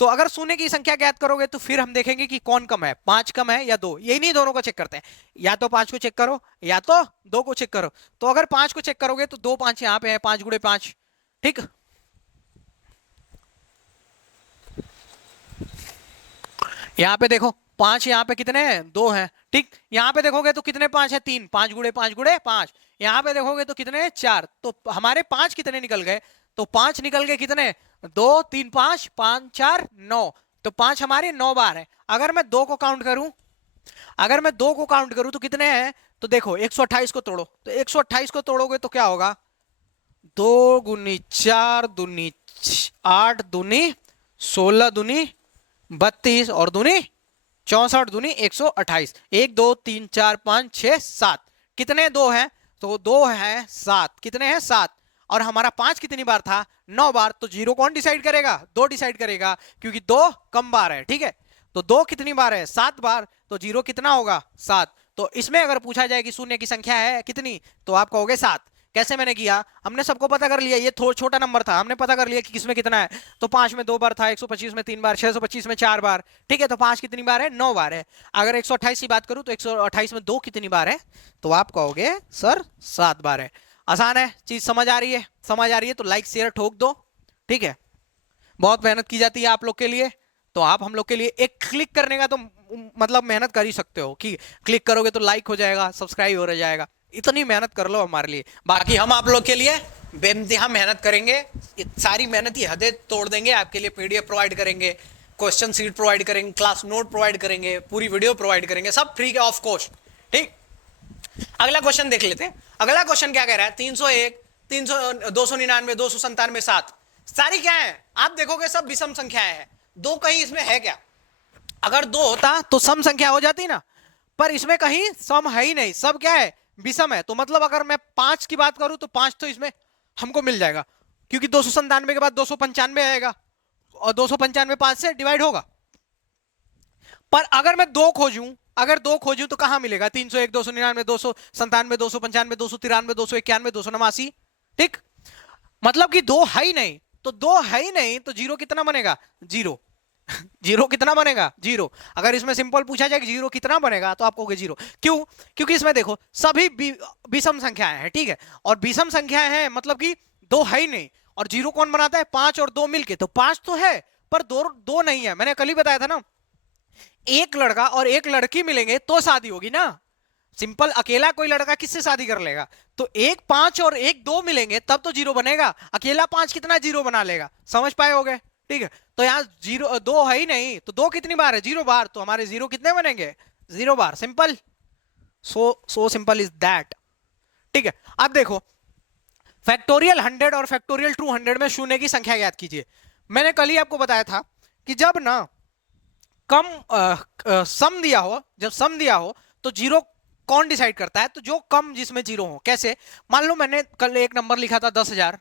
तो अगर शून्य की संख्या ज्ञात करोगे तो फिर हम देखेंगे कि कौन कम है, 5 कम है या 2, यही नहीं दोनों को चेक करते हैं। या तो 5 को चेक करो या तो 2 को चेक करो। तो अगर 5 को चेक करोगे तो 2 5 यहां पे है, 5 गुणे 5, ठीक। यहाँ पे देखो 5, यहाँ पे कितने हैं, 2 हैं, ठीक। यहाँ पे देखोगे तो कितने 5 है, 3, 5 गुणे 5 गुणे 5। यहाँ पे देखोगे तो कितने 4, तो हमारे 5 कितने निकल गए, तो 5 निकल गए कितने, 2 3 5 5 4 9, तो 5 हमारे 9 बार है। अगर मैं 2 को काउंट करूं, अगर मैं 2 को काउंट करूं तो कितने हैं, तो देखो 128 को तोड़ो, तो 128 को तोड़ोगे तो क्या होगा, 2 गुनी 4 दूनी 8 दूनी 16 दूनी 32 और दूनी 64 दूनी 128, 1 2 3 4 5 6 7, कितने 2 हैं, तो 2 है 7, कितने हैं 7, और हमारा 5 कितनी बार था, 9 बार। तो जीरो कौन डिसाइड करेगा, 2 डिसाइड करेगा, क्योंकि 2 कम बार है, ठीक है। तो 2 कितनी बार है, 7 बार, तो जीरो कितना होगा 7। तो इसमें अगर पूछा जाए कि शून्य की संख्या है कितनी, तो आप कहोगे 7। कैसे मैंने किया, हमने सबको पता कर लिया, ये छोटा नंबर था, हमने पता कर लिया कि किसमें कितना है। तो 5 में 2 बार था, 125 में 3 बार, 625 में 4 बार, ठीक है। तो 5 कितनी बार है, 9 बार है। अगर 128 की बात करूं तो 128 में 2 कितनी बार है, तो आप कहोगे सर 7 बार है। आसान है, चीज समझ आ रही है, समझ आ रही है तो लाइक शेयर ठोक दो, ठीक है। बहुत मेहनत की जाती है आप लोग के लिए, तो आप हम लोग के लिए एक क्लिक करने का तो मतलब मेहनत कर ही सकते हो कि क्लिक करोगे तो लाइक हो जाएगा, सब्सक्राइब हो जाएगा, इतनी मेहनत कर लो हमारे लिए। बाकी हम आप लोग के लिए बेइंतहा मेहनत करेंगे, सारी मेहनत की हदें तोड़ देंगे, आपके लिए पीडीएफ प्रोवाइड करेंगे, क्वेश्चन सीट प्रोवाइड करेंगे, क्लास नोट प्रोवाइड करेंगे, पूरी वीडियो प्रोवाइड करेंगे, सब फ्री ऑफ कॉस्ट, ठीक। अगला क्वेश्चन देख लेते हैं। अगला क्वेश्चन क्या कह रहा है, 301 300 299 297 7, सारी क्या है, आप देखोगे सब विषम संख्याएं हैं। दो कहीं इसमें है क्या, अगर 2 होता तो सम संख्या हो जाती ना, पर इसमें कहीं सम है ही नहीं, सब क्या है, विषम है। तो मतलब अगर मैं 5 की बात करूं तो 5 तो इसमें हमको मिल जाएगा, क्योंकि 297 के बाद 295 आएगा और 295 5 से डिवाइड होगा। पर अगर मैं 2 खोजूं, अगर 2 खोजूं तो कहां मिलेगा, 301 299 297 295 293 291 289, ठीक। मतलब कि 2 है ही नहीं, तो 2 है ही नहीं तो जीरो कितना बनेगा, जीरो। जीरो कितना बनेगा, जीरो। अगर इसमें सिंपल पूछा जाए कि जीरो कितना बनेगा तो आप कहोगे जीरो। क्यों, क्योंकि इसमें देखो सभी विषम संख्याएं हैं, ठीक है, और विषम संख्याएं हैं मतलब कि 2 है ही नहीं। और जीरो कौन बनाता है, 5 और 2 मिलके, तो 5 तो है पर 2 नहीं है। मैंने कल ही बताया था ना, एक लड़का और एक लड़की मिलेंगे तो शादी होगी ना, सिंपल अकेला कोई लड़का किससे शादी कर लेगा। तो एक 5 और एक 2 मिलेंगे तब तो जीरो बनेगा, अकेला 5 कितना जीरो बना लेगा, समझ पाए होगे, ठीक है। तो यहाँ जीरो 2 है ही नहीं, तो 2 कितनी बार है, 0 बार, तो हमारे जीरो कितने बनेंगे, 0 बार, simple. So simple is that, ठीक है। अब देखो फैक्टोरियल 100 और फैक्टोरियल 200 में शून्य की संख्या ज्ञात कीजिए। मैंने कल ही आपको बताया था कि जब ना कम सम दिया हो, जब सम दिया हो तो जीरो कौन डिसाइड करता है, तो जो कम जिसमें जीरो हो। कैसे, मान लो मैंने कल एक नंबर लिखा था 10,000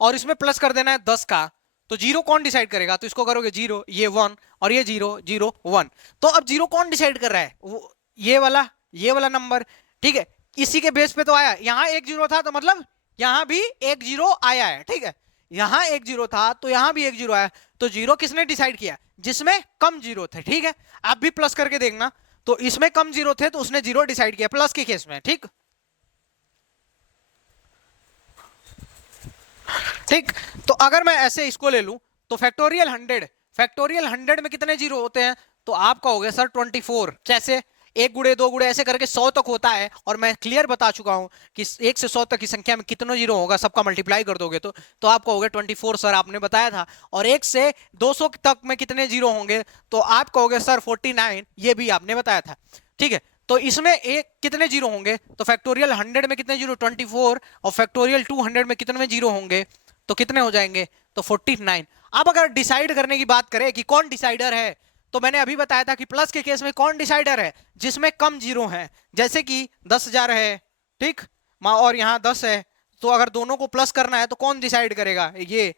और इसमें प्लस कर देना है 10 का, तो जीरो कौन डिसाइड करेगा, तो इसको करोगे जीरो, ये 1 और ये 0 0 1। तो अब जीरो कौन डिसाइड कर रहा है, वो ये वाला नंबर, ठीक है। इसी के बेस पे तो आया, यहां एक जीरो था तो मतलब यहां भी एक जीरो आया है, ठीक है। यहां एक जीरो था तो यहां भी एक जीरो आया, तो जीरो किसने डिसाइड किया, जिसमें कम जीरो थे, ठीक है। आप भी प्लस करके देखना, तो इसमें कम जीरो थे तो उसने जीरो डिसाइड किया प्लस के केस में, ठीक। ठीक, तो अगर मैं ऐसे इसको ले लूं तो फैक्टोरियल 100 में कितने जीरो होते हैं, तो आप कहोगे सर 24। कैसे, एक गुड़े दो गुड़े ऐसे करके 100 तक होता है, और मैं क्लियर बता चुका हूं कि 1 से 100 तक की संख्या में कितने जीरो होगा, सबका मल्टीप्लाई कर दोगे तो आप कहोगे 24 सर, आपने बताया था। और 1 से 200 तक में कितने जीरो होंगे, तो आप कहोगे सर 49, ये भी आपने बताया था, ठीक है। तो इसमें एक कितने जीरो होंगे, तो फैक्टोरियल 100 में कितने जीरो, 24, और फैक्टोरियल 200 में कितने जीरो होंगे, तो कितने हो जाएंगे, तो 49। अब अगर डिसाइड करने की बात करें कि कौन डिसाइडर है, तो मैंने अभी बताया था कि प्लस के केस में कौन डिसाइडर है, जिसमें कम जीरो है। जैसे कि 10,000 है, ठीक, और यहां 10 है, तो अगर दोनों को प्लस करना है तो कौन डिसाइड करेगा, ये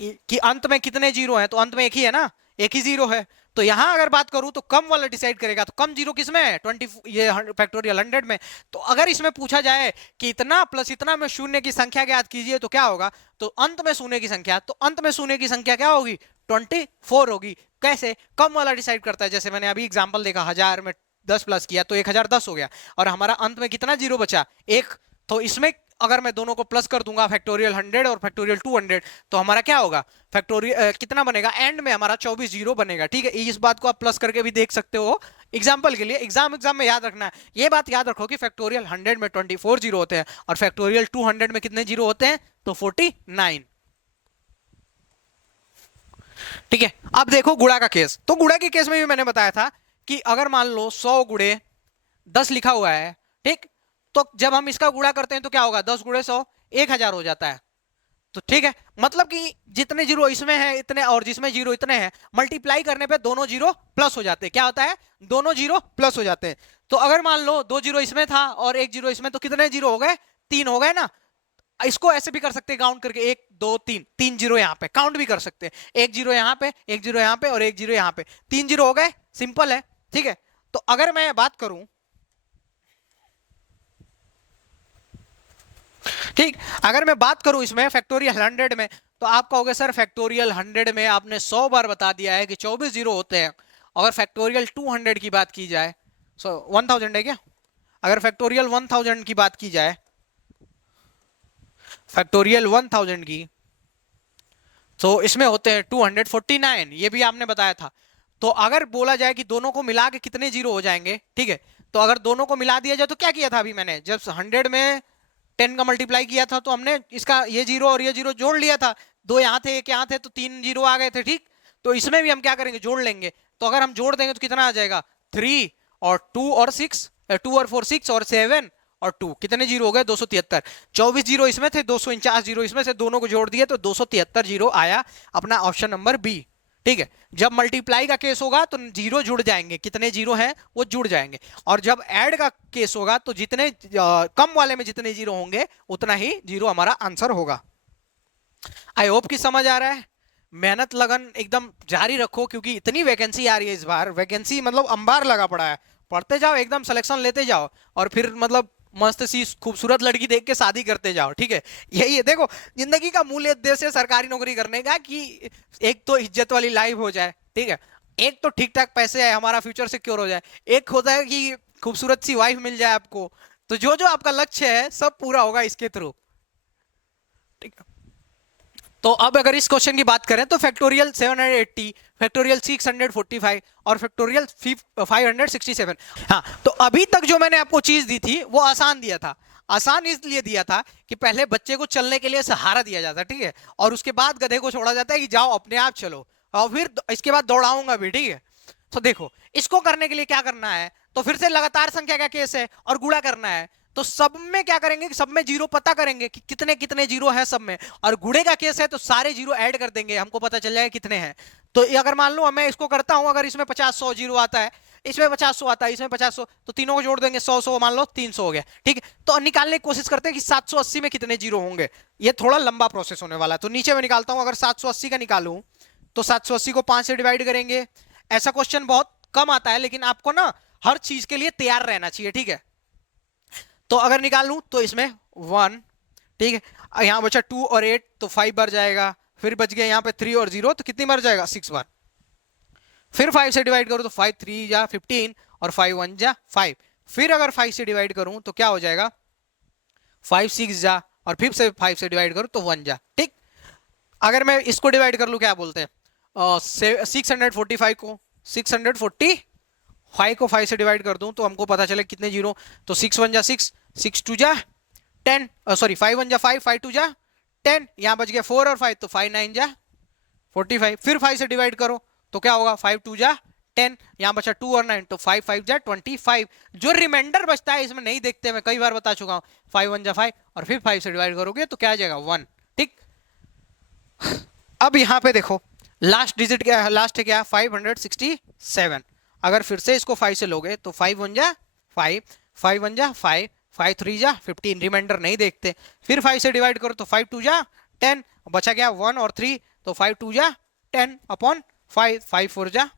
कि अंत में कितने जीरो है, तो अंत में एक ही है ना, एक ही जीरो है। तो यहां अगर बात करूं तो कम वाला डिसाइड करेगा। तो कम जीरो किसमें है? 20, ये फैक्टोरियल 100 में। तो अगर इसमें पूछा जाए कि इतना प्लस इतना में शून्य की संख्या ज्ञात कीजिए तो क्या होगा? तो अंत में शून्य की संख्या, तो अंत में शून्य की संख्या क्या होगी? 24 होगी। कैसे? कम वाला डिसाइड करता है। जैसे मैंने अभी एग्जांपल देखा, 1000 में 10 प्लस किया तो 1010 हो गया, और हमारा अंत में कितना जीरो बचा? 1। तो इसमें अगर मैं दोनों को प्लस कर दूंगा, फैक्टोरियल 100 और फैक्टोरियल 200, तो हमारा क्या होगा? फैक्टोरियल कितना बनेगा? एंड में हमारा 24 जीरो बनेगा। ठीक है, इस बात को आप प्लस करके भी देख सकते हो एग्जाम्पल के लिए। एग्जाम में याद रखना है, ये बात याद रखो कि फैक्टोरियल 100 में 24 जीरो होते हैं और फैक्टोरियल 200 में कितने जीरो होते हैं? तो 49। ठीक है, अब देखो गुणा का केस। तो गुणा के केस में भी मैंने बताया था कि अगर मान लो 100 गुणे 10 लिखा हुआ है, ठीक, तो जब हम इसका गुणा करते हैं तो क्या होगा? 10 गुणे 100 1000 हो जाता है। तो ठीक है, मतलब कि जितने जीरो इसमें है इतने, और जिसमें जीरो इतने हैं, मल्टीप्लाई करने पे दोनों जीरो प्लस हो जाते हैं। क्या होता है? दोनों जीरो प्लस हो जाते हैं। तो अगर मान लो 2 जीरो इसमें था और 1 जीरो इसमें, तो कितने जीरो हो गए? 3 हो गए ना। इसको ऐसे भी कर सकते हैं काउंट करके, 1 2 3, 3 जीरो यहां पे काउंट भी कर सकते हैं। 1 जीरो यहां पे, 1 जीरो यहां पे और 1 जीरो यहां पे, 3 जीरो हो गए। सिंपल है। ठीक है, तो अगर मैं बात करूं, ठीक, अगर मैं बात करूं इसमें फैक्टोरियल 100 में, तो आप कहोगे सर फैक्टोरियल 100 में आपने 100 बार बता दिया है कि 24 जीरो होते हैं। अगर फैक्टोरियल 200 की बात की जाए, 1000 है क्या? अगर फैक्टोरियल 1000 की बात की जाए, फैक्टोरियल 1000 की, तो इसमें होते हैं 249, ये भी आपने बताया था। तो अगर बोला जाए कि दोनों को मिला के कितने जीरो हो जाएंगे, ठीक है, तो अगर दोनों को मिला दिया जाए तो क्या किया था अभी मैंने? जब 100 में 10 का मल्टीप्लाई किया था तो हमने इसका ये जीरो और ये जीरो जोड़ लिया था। 2 यहाँ थे 1 यहाँ थे, तो 3 जीरो आ गए थे। ठीक, तो इसमें भी हम क्या करेंगे? जोड़ लेंगे। तो अगर हम जोड़ देंगे तो कितना आ जाएगा? 3 और 2 और 6, 2 और 4 6 और 7 और 2, कितने जीरो हो गए? 273। 24 जीरो इसमें थे, 249 जीरो इसमें से, दोनों को जोड़ दिए तो 273 जीरो आया अपना ऑप्शन नंबर बी। ठीक है, जब मल्टीप्लाई का केस होगा तो जीरो जुड़ जाएंगे, कितने जीरो हैं वो जुड़ जाएंगे। और जब ऐड का केस होगा तो जितने कम वाले में जितने जीरो होंगे उतना ही जीरो हमारा आंसर होगा। आई होप कि समझ आ रहा है। मेहनत लगन एकदम जारी रखो, क्योंकि इतनी वैकेंसी आ रही है इस बार। वैकेंसी मतलब अंबार लगा पड़ा है। पढ़ते जाओ, एकदम सिलेक्शन लेते जाओ, और फिर मतलब मस्त सी खूबसूरत लड़की देख के शादी करते जाओ। ठीक है, यही है। देखो, जिंदगी का मूल उद्देश्य है सरकारी नौकरी करने का, कि एक तो इज्जत वाली लाइफ हो जाए, ठीक है, एक तो ठीक ठाक पैसे आए, हमारा फ्यूचर सिक्योर हो जाए, एक होता है कि खूबसूरत सी वाइफ मिल जाए आपको। तो जो जो आपका लक्ष्य है सब पूरा होगा इसके थ्रू। ठीक है, तो अब अगर इस क्वेश्चन की बात करें तो फैक्टोरियल 780, फैक्टोरियल 645 और फैक्टोरियल 567। हाँ, तो अभी तक जो मैंने आपको चीज दी थी वो आसान दिया था। आसान इसलिए दिया था कि पहले बच्चे को चलने के लिए सहारा दिया जाता है, ठीक है, और उसके बाद गधे को छोड़ा जाता है कि जाओ अपने आप चलो, और फिर इसके बाद दौड़ाऊंगा भी। ठीक है, तो देखो इसको करने के लिए क्या करना है, तो फिर से लगातार संख्या का केस है और गुणा करना है। तो सब में क्या करेंगे? सब में जीरो पता करेंगे कि कितने कितने जीरो है सब में, और गुणे का केस है तो सारे जीरो ऐड कर देंगे, हमको पता चल जाएगा कितने हैं। तो अगर मान लो मैं इसको करता हूं, अगर इसमें 50 100 जीरो आता है, इसमें 50 100 आता है, इसमें 50 100, तो तीनों को जोड़ देंगे, 100 100 मान लो 300 हो गया। ठीक है, तो निकालने की कोशिश करते हैं कि 780 में कितने जीरो होंगे। ये थोड़ा लंबा प्रोसेस होने वाला है, तो नीचे में निकालता हूं। अगर 780 का निकालूं तो 780 को 5 से डिवाइड करेंगे। ऐसा क्वेश्चन बहुत कम आता है, लेकिन आपको ना हर चीज के लिए तैयार रहना चाहिए। ठीक है, तो अगर निकाल लूं तो इसमें 1, ठीक है, यहां बचा 2 और 8 तो 5 बार जाएगा, फिर बच गया यहां पे 3 और 0 तो कितनी बार जाएगा? 6 बार। फिर 5 से डिवाइड करो तो 5 3 जा 15 और 5 1 जा 5। फिर अगर 5 से डिवाइड करूं तो क्या हो जाएगा? 5 6 जा, और फिर से 5 से डिवाइड करूं तो 1 जा। ठीक, अगर मैं इसको डिवाइड कर लूं, क्या बोलते हैं, 645 को 645 को 5 से डिवाइड कर दूं तो हमको पता चले कितने जीरो। तो 6 1 जा 6, 6 2 जा 10, सॉरी 5 1 जा 5, 5 2 जा 10, यहां बच गया 4 और 5 तो 5 9 जा 45। फिर 5 से डिवाइड करो तो क्या होगा? 5 2 जा 10, यहां बचा 2 और 9 तो 5 5 जा 25। जो रिमाइंडर बचता है इसमें नहीं देखते, मैं कई बार बता चुका हूं। 5 1 जा 5 और फिर 5 से डिवाइड करोगे तो क्या आ जाएगा? 1। ठीक, अब यहां पे देखो लास्ट डिजिट क्या है? लास्ट है क्या? 567। अगर फिर से इसको 5 से लोगे तो 5 1 जा 5, 5 1 जा 5, 5 3 जा 15, रिमाइंडर नहीं देखते। फिर 5 से डिवाइड करो तो 5 2 जा 10, बचा गया 1 और 3 तो 5 2 जा 10 अपॉन 5, 5 4 जा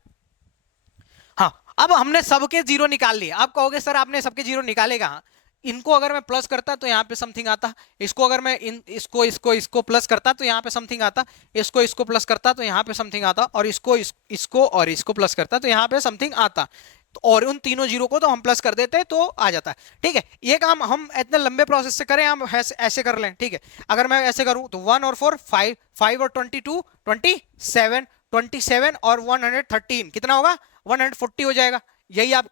अब हमने सबके जीरो निकाल लिए। आप कहोगे सर आपने सबके जीरो निकाले कहाँ? इनको अगर मैं प्लस करता तो यहाँ पे समथिंग आता, इसको अगर मैं इसको प्लस करता तो यहाँ पे समथिंग आता, इसको प्लस करता तो यहाँ पे समथिंग आता, और इसको और इसको प्लस करता तो यहाँ पे समथिंग आता। तो और उन तीनों जीरो को तो हम प्लस कर देते तो आ जाता है। ठीक है, ये काम हम इतने लंबे प्रोसेस से करें, हम ऐसे कर लें। ठीक है, अगर मैं ऐसे करूं तो 1 और 4 5, 5 और 22 27, 27 और 113 कितना होगा? 140 हो जाएगा। यही आप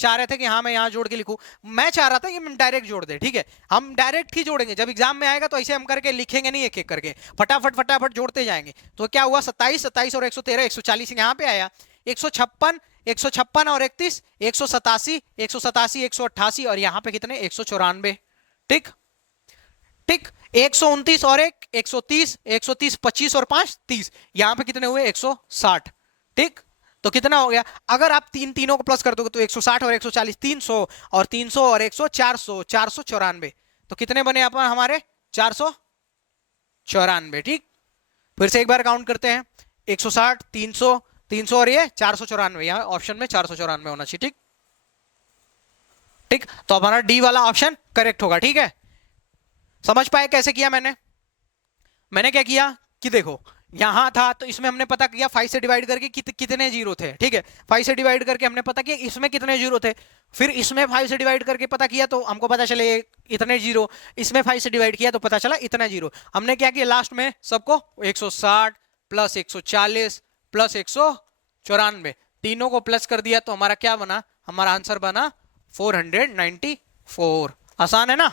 चाह रहे थे कि हाँ मैं यहाँ जोड़ के लिखूं? मैं चाह रहा था कि हम डायरेक्ट जोड़ दे। ठीक है, हम डायरेक्ट ही जोड़ेंगे, जब एग्जाम में आएगा तो ऐसे हम करके लिखेंगे नहीं एक एक करके, फटाफट फटाफट जोड़ते जाएंगे। तो क्या हुआ? 27, 27 और 113 140 यहाँ पे आया। 156, 156 और 31 187, 187 188 और यहाँ पे कितने? 194। ठीक ठीक, 129 और 130, 130 25 और 5 30, यहाँ पे कितने हुए? 160। ठीक, तो कितना हो गया? अगर आप तीनों को प्लस कर दोगे तो 160 और 140 300, और 300 और 100 400, 494। तो कितने बने अपन हमारे? 494। ठीक, फिर से एक बार काउंट करते हैं। 160, 300, 300 और ये 494, यहाँ ऑप्शन में 494 होना चाहिए। ठीक ठीक, तो हमारा डी वाला ऑप्शन करेक्ट होगा। ठीक है, समझ पाए कैसे किया मैंने क्या किया कि देखो यहां था तो इसमें हमने पता किया 5 से डिवाइड करके कितने जीरो थे। ठीक है, 5 से डिवाइड करके हमने पता किया इसमें कितने जीरो थे। फिर इसमें 5 से डिवाइड करके पता किया तो हमको पता चले इतने जीरो। इसमें 5 से डिवाइड किया तो पता चला इतना जीरो। हमने क्या किया लास्ट में सबको 160 प्लस 140 प्लस 194 तीनों को प्लस कर दिया तो हमारा क्या बना? हमारा आंसर बना 494। आसान है ना?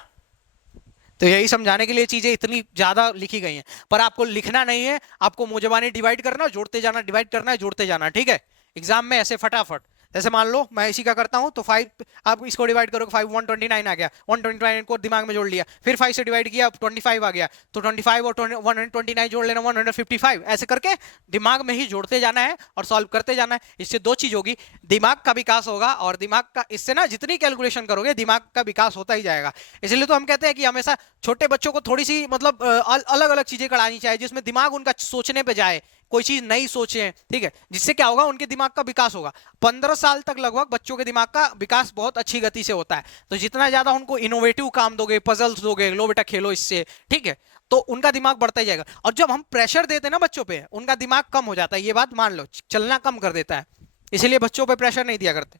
तो यही समझाने के लिए चीजें इतनी ज्यादा लिखी गई हैं, पर आपको लिखना नहीं है, आपको मुजबानी डिवाइड करना, जोड़ते जाना, डिवाइड करना है, जोड़ते जाना। ठीक है, एग्जाम में ऐसे फटाफट। जैसे मान लो मैं इसी का करता हूं तो 5 आप इसको डिवाइड करोगे 5 129 आ गया, 129 को दिमाग में जोड़ लिया, फिर 5 से डिवाइड किया 25 आ गया, तो 25 और 129 जोड़ लेना 155। ऐसे करके दिमाग में ही जोड़ते जाना है और सॉल्व करते जाना है। इससे दो चीज होगी, दिमाग का विकास होगा, और दिमाग का इससे ना जितनी कैलकुलेशन करोगे दिमाग का विकास होता ही जाएगा। इसलिए तो हम कहते हैं कि हमेशा छोटे बच्चों को थोड़ी सी मतलब अलग अलग चीजें करानी चाहिए जिसमें दिमाग उनका सोचने पे जाए, कोई चीज नई सोचे। ठीक है, जिससे क्या होगा? उनके दिमाग का विकास होगा। 15 साल तक लगभग बच्चों के दिमाग का विकास बहुत अच्छी गति से होता है। तो जितना ज्यादा उनको इनोवेटिव काम दोगे, पजल्स दोगे, लो बेटा खेलो इससे, ठीक है, तो उनका दिमाग बढ़ता ही जाएगा। और जब हम प्रेशर देते हैं ना बच्चों पे, उनका दिमाग कम हो जाता है, ये बात मान लो, चलना कम कर देता है। इसलिए बच्चों पे प्रेशर नहीं दिया करते।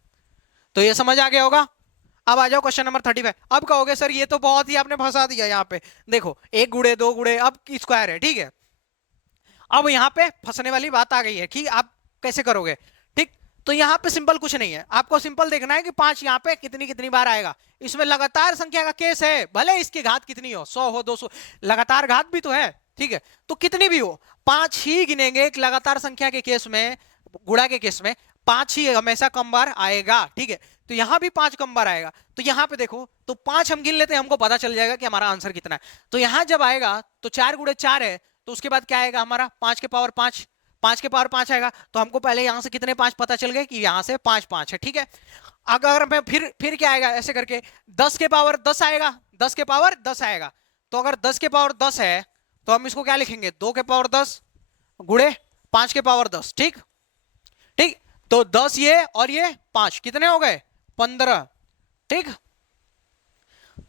तो ये समझ आ गया होगा। अब आ जाओ क्वेश्चन नंबर 35। अब कहोगे सर ये तो बहुत ही आपने फंसा दिया यहाँ पे। देखो 1 गुणे 2 गुणे अब स्क्वायर है। ठीक है, अब यहाँ पे फंसने वाली बात आ गई है कि आप कैसे करोगे। ठीक, तो यहाँ पे सिंपल कुछ नहीं है, आपको सिंपल देखना है कि 5 यहाँ पे कितनी कितनी बार आएगा। इसमें लगातार संख्या का केस है, भले इसकी घात कितनी हो, 100 हो 200, लगातार घात भी तो है। ठीक है, तो कितनी भी हो 5 ही गिनेंगे। एक लगातार संख्या के केस में, गुणा के केस में 5 ही हमेशा कम बार आएगा। ठीक है, तो यहां भी 5 कम बार आएगा। तो यहां पे देखो तो 5 हम गिन लेते हैं, हमको पता चल जाएगा कि हमारा आंसर कितना है। तो यहां जब आएगा तो 4 गुणे 4 है, तो उसके बाद क्या आएगा हमारा? 5 के पावर 5, 5 के पावर 5 आएगा। तो हमको पहले यहां से कितने 5 पता चल गए कि यहां से 5 5 है। ठीक है, अगर मैं फिर क्या आएगा ऐसे करके 10 के पावर 10 आएगा, 10 के पावर 10 आएगा। तो अगर 10 के पावर 10 है तो हम इसको क्या लिखेंगे? 2 के पावर 10 गुणे 5 के पावर 10। ठीक ठीक, तो 10 ये और ये 5 कितने हो गए? 15। ठीक,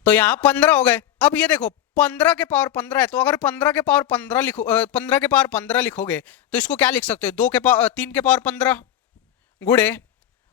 तो यहां 15 हो गए। अब ये देखो 15 के पावर 15 है, तो अगर 15 के पावर 15 लिखो, 15 के पावर 15 लिखोगे तो इसको क्या लिख सकते हो? 2 के पावर 3 के पावर 15 गुणे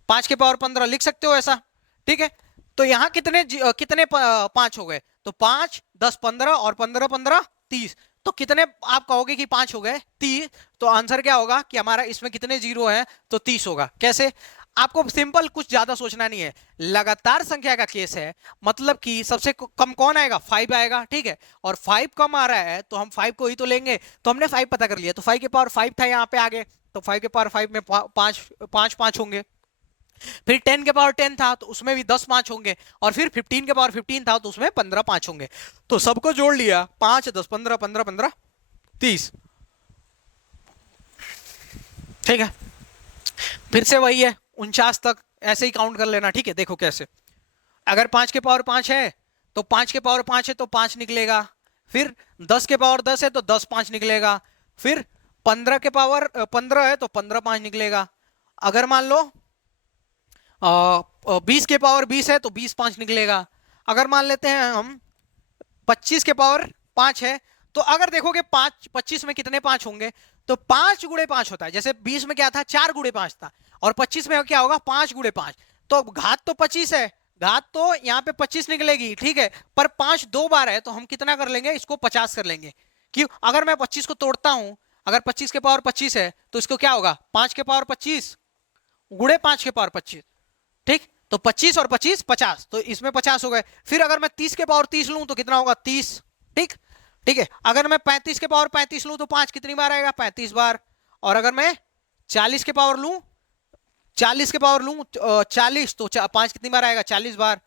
5 के पावर 15 लिख सकते हो ऐसा। ठीक है, तो यहां कितने 5 हो गए? तो 5 10 15 और 15 15 30। तो कितने आप कहोगे कि 5 हो गए? 30। तो आंसर क्या होगा कि हमारा इसमें कितने जीरो हैं? तो 30 होगा। कैसे? आपको सिंपल कुछ ज्यादा सोचना नहीं है, लगातार संख्या का केस है, मतलब कि सबसे कम कौन आएगा? 5 आएगा। ठीक है, और 5 कम आ रहा है तो हम 5 को ही तो लेंगे। तो हमने 5 पता कर लिया, तो 5 के पावर 5 था यहाँ पे आगे, तो 5 के पावर 5 में 5 5 होंगे। फिर 10 के पावर 10 था तो उसमें भी 10 5 होंगे, और फिर 15 के पावर 15 था तो उसमें 15 5 होंगे। तो सबको जोड़ लिया, 5 10 15 15 15 30। ठीक है, फिर से वही है 49 तक ऐसे ही काउंट कर लेना। ठीक है, देखो कैसे, अगर 5 के पावर 5 है तो 5 के पावर 5 है तो 5 निकलेगा। फिर 10 के पावर 10 है तो 10 5 निकलेगा। फिर 15 के पावर 15 है तो 15 5 निकलेगा। अगर मान लो 20 के पावर 20 है तो 20 5 निकलेगा। अगर मान लेते हैं हम 25 के पावर 5 है, तो अगर देखोगे 5 25 में कितने 5 होंगे, तो 5 गुणे 5 होता है। जैसे 20 में क्या था, 4 गुणे 5 था, और 25 में क्या होगा, 5 गुणे 5। तो घात तो 25 है, घात तो यहाँ पे 25 निकलेगी, ठीक है, पर 5 दो बार है तो हम कितना कर लेंगे, इसको 50 कर लेंगे। क्यों, अगर मैं 25 को तोड़ता हूं, अगर 25 के पावर 25 है तो इसको क्या होगा, 5 के पावर 25 गुणे 5 के पावर 25, ठीक। तो 25 और 25 50, तो इसमें 50 हो गए। फिर अगर मैं 30 के पावर 30 लूं तो कितना होगा, 30, ठीक। ठीक है, अगर मैं 35 के पावर 35 लूं तो 5 कितनी बार आएगा, 35 बार। और अगर मैं 40 के पावर लूं, 40 के पावर लूं 40, तो 5 कितनी बार आएगा, 40 बार।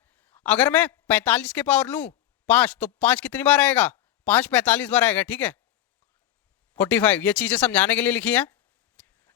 अगर मैं 45 के पावर लूं 5, तो 5 कितनी बार आएगा, 5 45 बार आएगा, ठीक है, 45। ये चीजें समझाने के लिए लिखी है,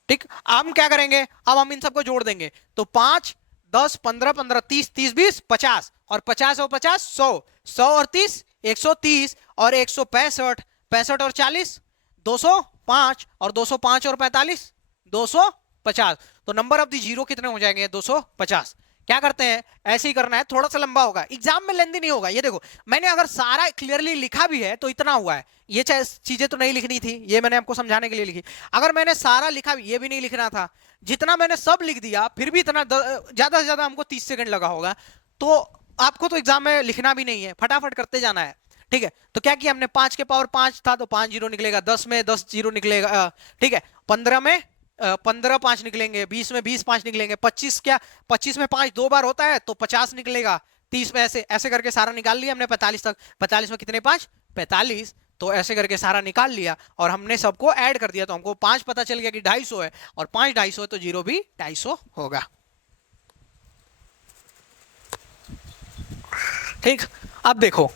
ठीक। हम क्या करेंगे, अब हम इन सबको जोड़ देंगे, तो 5 10 15 15 30 30 20 50, और 50 और 50 100, 100 और 30 130, और 165, 65 और 40 205, और 205 और 45 250। तो नंबर ऑफ द जीरो कितने हो जाएंगे, 250। क्या करते हैं, ऐसे ही करना है, थोड़ा सा लंबा होगा, एग्जाम में लेंदी नहीं होगा। ये देखो, मैंने अगर सारा क्लियरली लिखा भी है तो इतना हुआ है, ये चीजें तो नहीं लिखनी थी, ये मैंने आपको समझाने के लिए लिखी। अगर मैंने सारा लिखा भी, ये भी नहीं लिखना था, जितना मैंने सब लिख दिया, फिर भी इतना ज्यादा से ज्यादा हमको 30 सेकंड लगा होगा। तो आपको तो एग्जाम में लिखना भी नहीं है, फटाफट करते जाना है, ठीक है। तो क्या किया हमने, 5 के पावर 5 था तो 5 जीरो निकलेगा, 10 में 10 जीरो निकलेगा, ठीक है, 15 में 15 5 निकलेंगे, 20 में 20 5 निकलेंगे, 25 क्या, 25 में 5 दो बार होता है तो 50 निकलेगा, 30 में ऐसे ऐसे करके सारा निकाल लिया हमने 45 तक। 45 में कितने 5 45, तो ऐसे करके सारा निकाल लिया और हमने सबको ऐड कर दिया, तो हमको 5 पता चल गया कि 250 है, और 5 250 है तो जीरो भी 250 होगा, ठीक। अब देखो,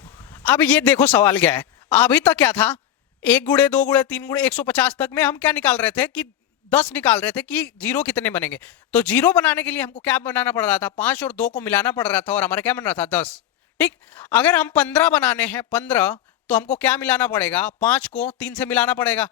अब ये देखो सवाल क्या है, अभी तक क्या था, 1 गुणे 2 गुणे 3 गुणे 150 तक में हम क्या निकाल रहे थे कि 10 निकाल रहे थे कि जीरो कितने बनेंगे। तो जीरो बनाने के लिए हमको क्या बनाना पड़ रहा था, 5 और 2 को मिलाना पड़ रहा था, और हमारा क्या बन रहा था 10, ठीक। अगर हम 15 बनाने हैं 15, तो हमको क्या मिलाना पड़ेगा, 5 को 3 से मिलाना पड़ेगा।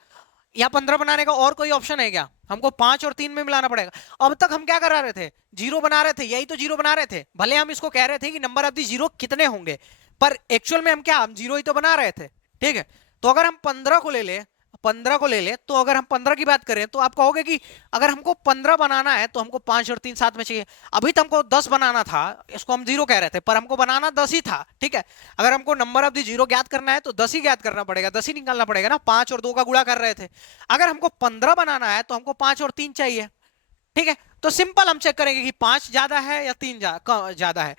या 15 बनाने का और कोई ऑप्शन है क्या, हमको 5 और 3 में मिलाना पड़ेगा। अब तक हम क्या करा रहे थे, जीरो बना रहे थे, यही तो जीरो बना रहे थे, भले हम इसको कह रहे थे कि नंबर ऑफ दी जीरो कितने होंगे, पर एक्चुअल में हम क्या, हम जीरो ही तो बना रहे थे, ठीक है। तो अगर हम 15 को ले ले, 15 को ले ले, तो अगर हम 15 की बात करें तो आप कहोगे कि अगर हमको 15 बनाना है तो हमको 5 और 3 साथ में चाहिए। अभी तो हमको 10 बनाना था, इसको हम जीरो कह रहे थे, पर हमको बनाना 10 ही था, ठीक है। अगर हमको नंबर ऑफ द जीरो ज्ञात करना है तो 10 ही ज्ञात करना पड़ेगा, 10 ही निकालना पड़ेगा ना, 5 और 2 का गुणा कर रहे थे। अगर हमको 15 बनाना है तो हमको 5 और 3 चाहिए, ठीक है। तो सिंपल हम चेक करेंगे कि 5 ज्यादा है या 3 ज्यादा है।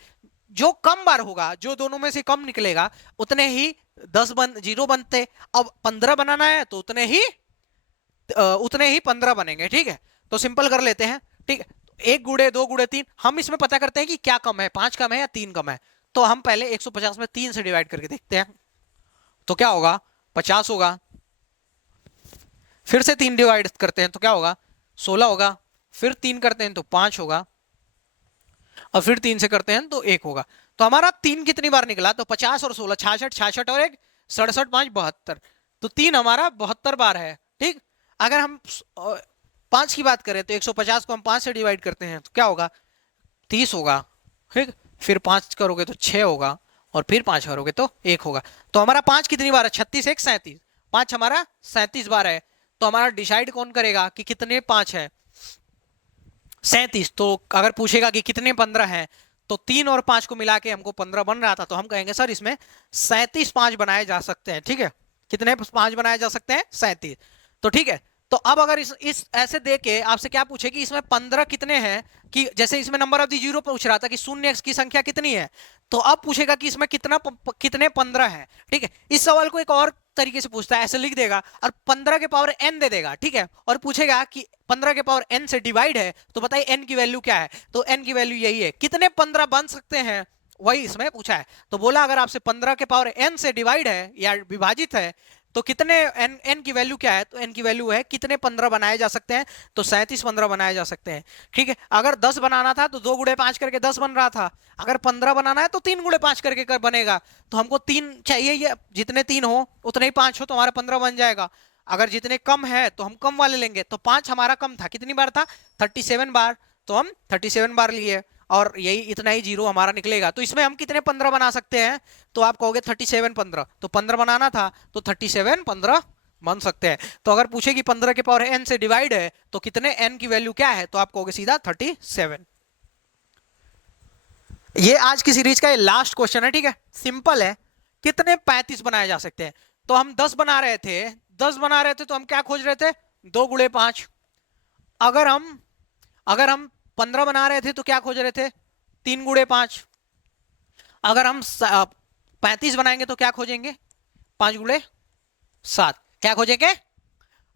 जो कम बार होगा, जो दोनों में से कम निकलेगा, उतने ही 10 जीरो बनते। अब 15 बनाना है तो उतने ही 15 बनेंगे, ठीक है। तो सिंपल कर लेते हैं, ठीक है। 1 गुणे 2 गुणे 3, हम इसमें पता करते हैं कि क्या कम है, 5 कम है या 3 कम है। तो हम पहले 150 में 3 से डिवाइड करके देखते हैं, तो क्या होगा, 50 होगा। फिर से 3 डिवाइड करते हैं तो क्या होगा, 16 होगा। फिर 3 करते हैं तो 5 होगा, और फिर 3 से करते हैं तो 1 होगा। तो हमारा 3 कितनी बार निकला, तो 50 और 16 66, 66 और 1 67, 5 72, तो 3 हमारा 72 बार है, ठीक। अगर हम 5 की बात करें तो 150 को हम 5 से डिवाइड करते हैं तो क्या होगा, 30 होगा, ठीक। फिर 5 करोगे तो 6 होगा, और फिर 5 करोगे तो 1 होगा। तो हमारा 5 कितनी बार है, 36 1 37, 5 हमारा 37 बार है। तो हमारा डिसाइड कौन करेगा कि कितने 5 है, 37। तो अगर पूछेगा कि कितने 15 हैं, तो 3 और 5 को मिला के हमको 15 बन रहा था, तो हम कहेंगे सर इसमें 37 5 बनाए जा सकते हैं, ठीक है। कितने 5 बनाए जा सकते हैं, 37। तो ठीक है। तो अब अगर इस ऐसे दे के आपसे क्या पूछे कि इसमें 15 कितने हैं, कि जैसे इसमें नंबर ऑफ दी जीरो पूछ रहा था कि शून्य की संख्या कितनी है, तो अब पूछेगा कि इसमें कितने 15 हैं, ठीक है। इस सवाल को एक और तरीके से पूछता है, ऐसे लिख देगा और 15 के पावर n दे देगा, ठीक है, और पूछेगा कि 15 के पावर n से डिवाइड है, तो बताइए n की वैल्यू क्या है। तो n की वैल्यू यही है, कितने 15 बन सकते हैं, वही इसमें पूछा है। तो बोला अगर आपसे 15 के पावर n से डिवाइड है या विभाजित है, तो कितने n की वैल्यू क्या है, तो n की वैल्यू है कितने 15 बनाए जा सकते हैं, तो 37 15 बनाए जा सकते हैं, ठीक है। अगर 10 बनाना था तो 2 गुणे 5 करके 10 बन रहा था, अगर 15 बनाना है तो 3 गुणे 5 करके बनेगा। तो हमको 3 चाहिए, ये जितने 3 हो उतने ही 5 हो तो हमारा 15 बन जाएगा। अगर जितने कम है तो हम कम वाले लेंगे, तो 5 हमारा कम था, कितनी बार था, 37 बार, तो हम 37 बार लिए। और यही इतना ही जीरो हमारा निकलेगा। तो इसमें हम कितने 15 बना सकते हैं? तो आप कहोगे 37 15, तो 15 बनाना था तो 37 15 बन सकते हैं। तो अगर पूछे कि 15 के पावर n से डिवाइड है तो कितने n की वैल्यू क्या है, तो आप कहोगे सीधा 37। ये आज की सीरीज का लास्ट क्वेश्चन है, ठीक है, सिंपल है। कितने 35 बनाए जा सकते हैं? तो हम 10 बना रहे थे, 10 बना रहे थे तो हम क्या खोज रहे थे? 2 गुणे 5। अगर हम 15 बना रहे थे तो क्या खोज रहे थे? 3 गुणे 5। अगर हम 35 बनाएंगे तो क्या खोजेंगे? 5 गुणे 7। क्या खोजेंगे?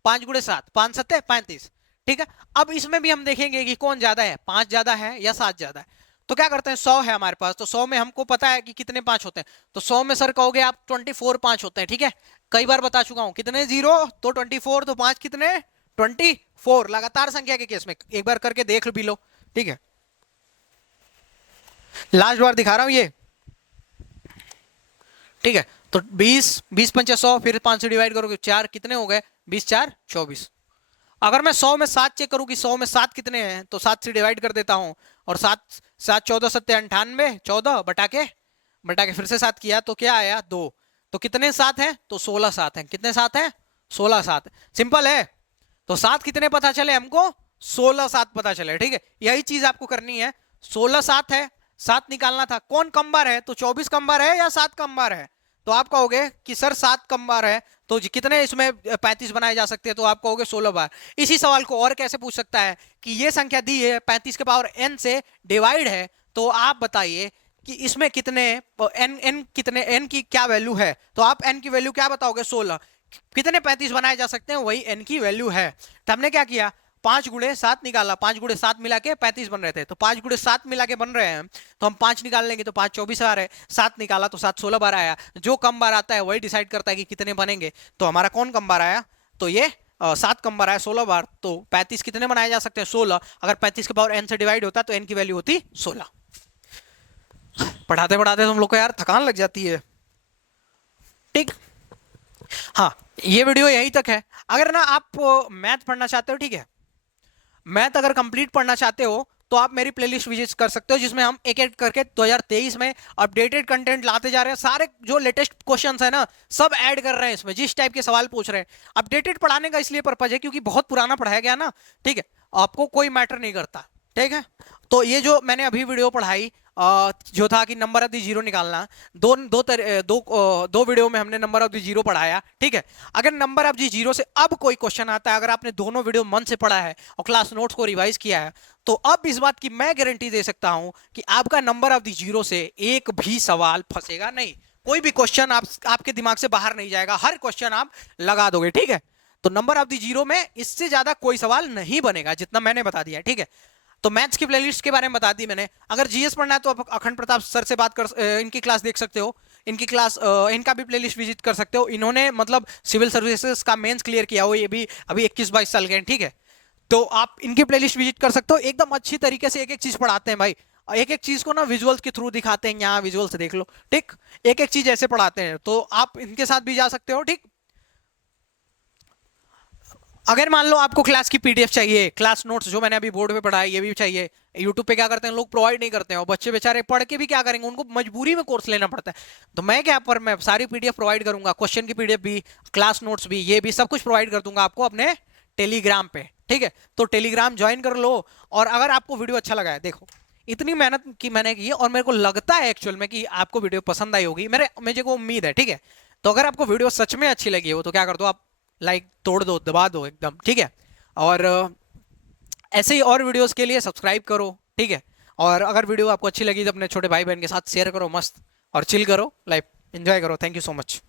5 गुणे 7, 5 सत्ते 35। ठीक है, अब इसमें भी हम देखेंगे कि कौन ज्यादा है, 5 ज्यादा है या 7 ज्यादा है। तो क्या करते हैं, 100 है हमारे पास, तो 100 में हमको पता है कि कितने 5 होते हैं। तो 100 में सर कहोगे आप 24 5 होते हैं। ठीक है, कई बार बता चुका हूं, कितने जीरो तो 24, तो 5 कितने 24। लगातार संख्या के केस में एक बार करके देख भी लो। ठीक है, लास्ट बार दिखा रहा हूं ये। ठीक है, तो 20 20 पंचा 100, फिर 5 से डिवाइड करोगे 4, कितने हो गए? 20 4 24। अगर मैं 100 में 7 चेक करूं कि 100 में 7 कितने हैं, तो 7 से डिवाइड कर देता हूं, और 7 7 14 सत्ते 98, 14 बटा के फिर से 7 किया तो क्या आया? 2। तो कितने 7 हैं? तो 16 7 हैं। कितने 7 हैं? 16 7। सिंपल है। तो 7 कितने पता चले हमको? 16 7 पता चले। ठीक है, यही चीज आपको करनी है। 16 7 है, 7 निकालना था। कौन कम बार है? तो 24 कम बार है या 7 कम बार है? तो आप कहोगे कि सर 7 कम बार है, तो कितने इसमें 35 बनाए जा सकते हैं? तो आप कहोगे 16 बार। इसी सवाल को और कैसे पूछ सकता है कि ये संख्या दी है 35 के पावर n से डिवाइड है, तो आप बताइए कि इसमें कितने n की क्या वैल्यू है? तो आप n की वैल्यू क्या बताओगे? 16। कितने 35 बनाए जा सकते हैं? वही n की वैल्यू है। तो हमने क्या किया, 5 गुणे 7 निकाला, 5 गुणे 7 मिला के 35 बन रहे थे, तो 5 गुणे 7 मिला के बन रहे हैं, तो हम 5 निकाल लेंगे तो 5 24 बार है, 7 निकाला तो 7 16 बार आया। जो कम बार आता है वही डिसाइड करता है कि कितने बनेंगे। तो हमारा कौन कम बार आया? तो ये 7 कम बार आया 16 बार। तो 35 कितने बनाए जा सकते हैं? 16। अगर 35 के पावर n से डिवाइड होता तो n की वैल्यू होती 16। पढ़ाते पढ़ाते तुम लोग को यार थकान लग जाती है। ठीक, हाँ, ये वीडियो यहीं तक है। अगर ना आप मैथ पढ़ना चाहते हो, ठीक है, मैथ अगर कंप्लीट पढ़ना चाहते हो, तो आप मेरी प्लेलिस्ट विजिट कर सकते हो, जिसमें हम एक एक करके 2023 में अपडेटेड कंटेंट लाते जा रहे हैं। सारे जो लेटेस्ट क्वेश्चंस है ना, सब ऐड कर रहे हैं इसमें, जिस टाइप के सवाल पूछ रहे हैं। अपडेटेड पढ़ाने का इसलिए पर्पज है क्योंकि बहुत पुराना पढ़ाया गया ना। ठीक है, आपको कोई मैटर नहीं करता। ठीक है, तो ये जो मैंने अभी वीडियो पढ़ाई, जो था कि नंबर ऑफ द जीरो निकालना, दो वीडियो में हमने नंबर ऑफ द जीरो पढ़ाया। ठीक है, अगर नंबर ऑफ द जीरो से अब कोई क्वेश्चन आता है, अगर आपने दोनों वीडियो मन से पढ़ा है और क्लास नोट्स को रिवाइज किया है, तो अब इस बात की मैं गारंटी दे सकता हूं कि आपका नंबर ऑफ द जीरो से एक भी सवाल फंसेगा नहीं। कोई भी क्वेश्चन आपके दिमाग से बाहर नहीं जाएगा, हर क्वेश्चन आप लगा दोगे। ठीक है, तो नंबर ऑफ द जीरो में इससे ज्यादा कोई सवाल नहीं बनेगा, जितना मैंने बता दिया। ठीक है, तो मैथ्स की प्लेलिस्ट के बारे में बता दी मैंने। अगर जीएस पढ़ना है तो आप अखंड प्रताप सर से बात कर, इनकी क्लास देख सकते हो। इनकी क्लास, इनका भी प्लेलिस्ट विजिट कर सकते हो। इन्होंने मतलब सिविल सर्विसेज का मेंस क्लियर किया हो, ये भी अभी 21-22 साल के हैं। ठीक है, तो आप इनकी प्लेलिस्ट विजिट कर सकते हो। एकदम अच्छी तरीके से एक एक चीज पढ़ाते हैं भाई। एक एक चीज को ना विजुअल्स के थ्रू दिखाते हैं, यहाँ विजुअल से देख लो। ठीक, एक एक चीज ऐसे पढ़ाते हैं, तो आप इनके साथ भी जा सकते हो। ठीक, अगर मान लो आपको क्लास की पीडीएफ चाहिए, क्लास नोट्स जो मैंने अभी बोर्ड पे पढ़ा है ये भी चाहिए, यूट्यूब पे क्या करते हैं लोग, प्रोवाइड नहीं करते हैं, और बच्चे बेचारे पढ़ के भी क्या करेंगे, उनको मजबूरी में कोर्स लेना पड़ता है। तो मैं क्या, पर मैं सारी पीडीएफ प्रोवाइड करूंगा, क्वेश्चन की पीडीएफ भी, क्लास नोट्स भी, ये भी सब कुछ प्रोवाइड कर दूंगा आपको अपने टेलीग्राम पे। ठीक है, तो टेलीग्राम ज्वाइन कर लो। और अगर आपको वीडियो अच्छा लगा है, देखो इतनी मेहनत की मैंने की है, और मेरे को लगता है एक्चुअल में कि आपको वीडियो पसंद आई होगी, मुझे को उम्मीद है। ठीक है, तो अगर आपको वीडियो सच में अच्छी लगी हो तो क्या कर दो आप, लाइक तोड़ दो, दबा दो एकदम। ठीक है, और ऐसे ही और वीडियोस के लिए सब्सक्राइब करो। ठीक है, और अगर वीडियो आपको अच्छी लगी तो अपने छोटे भाई बहन के साथ शेयर करो, मस्त और चिल करो, लाइफ एंजॉय करो। Thank you so much.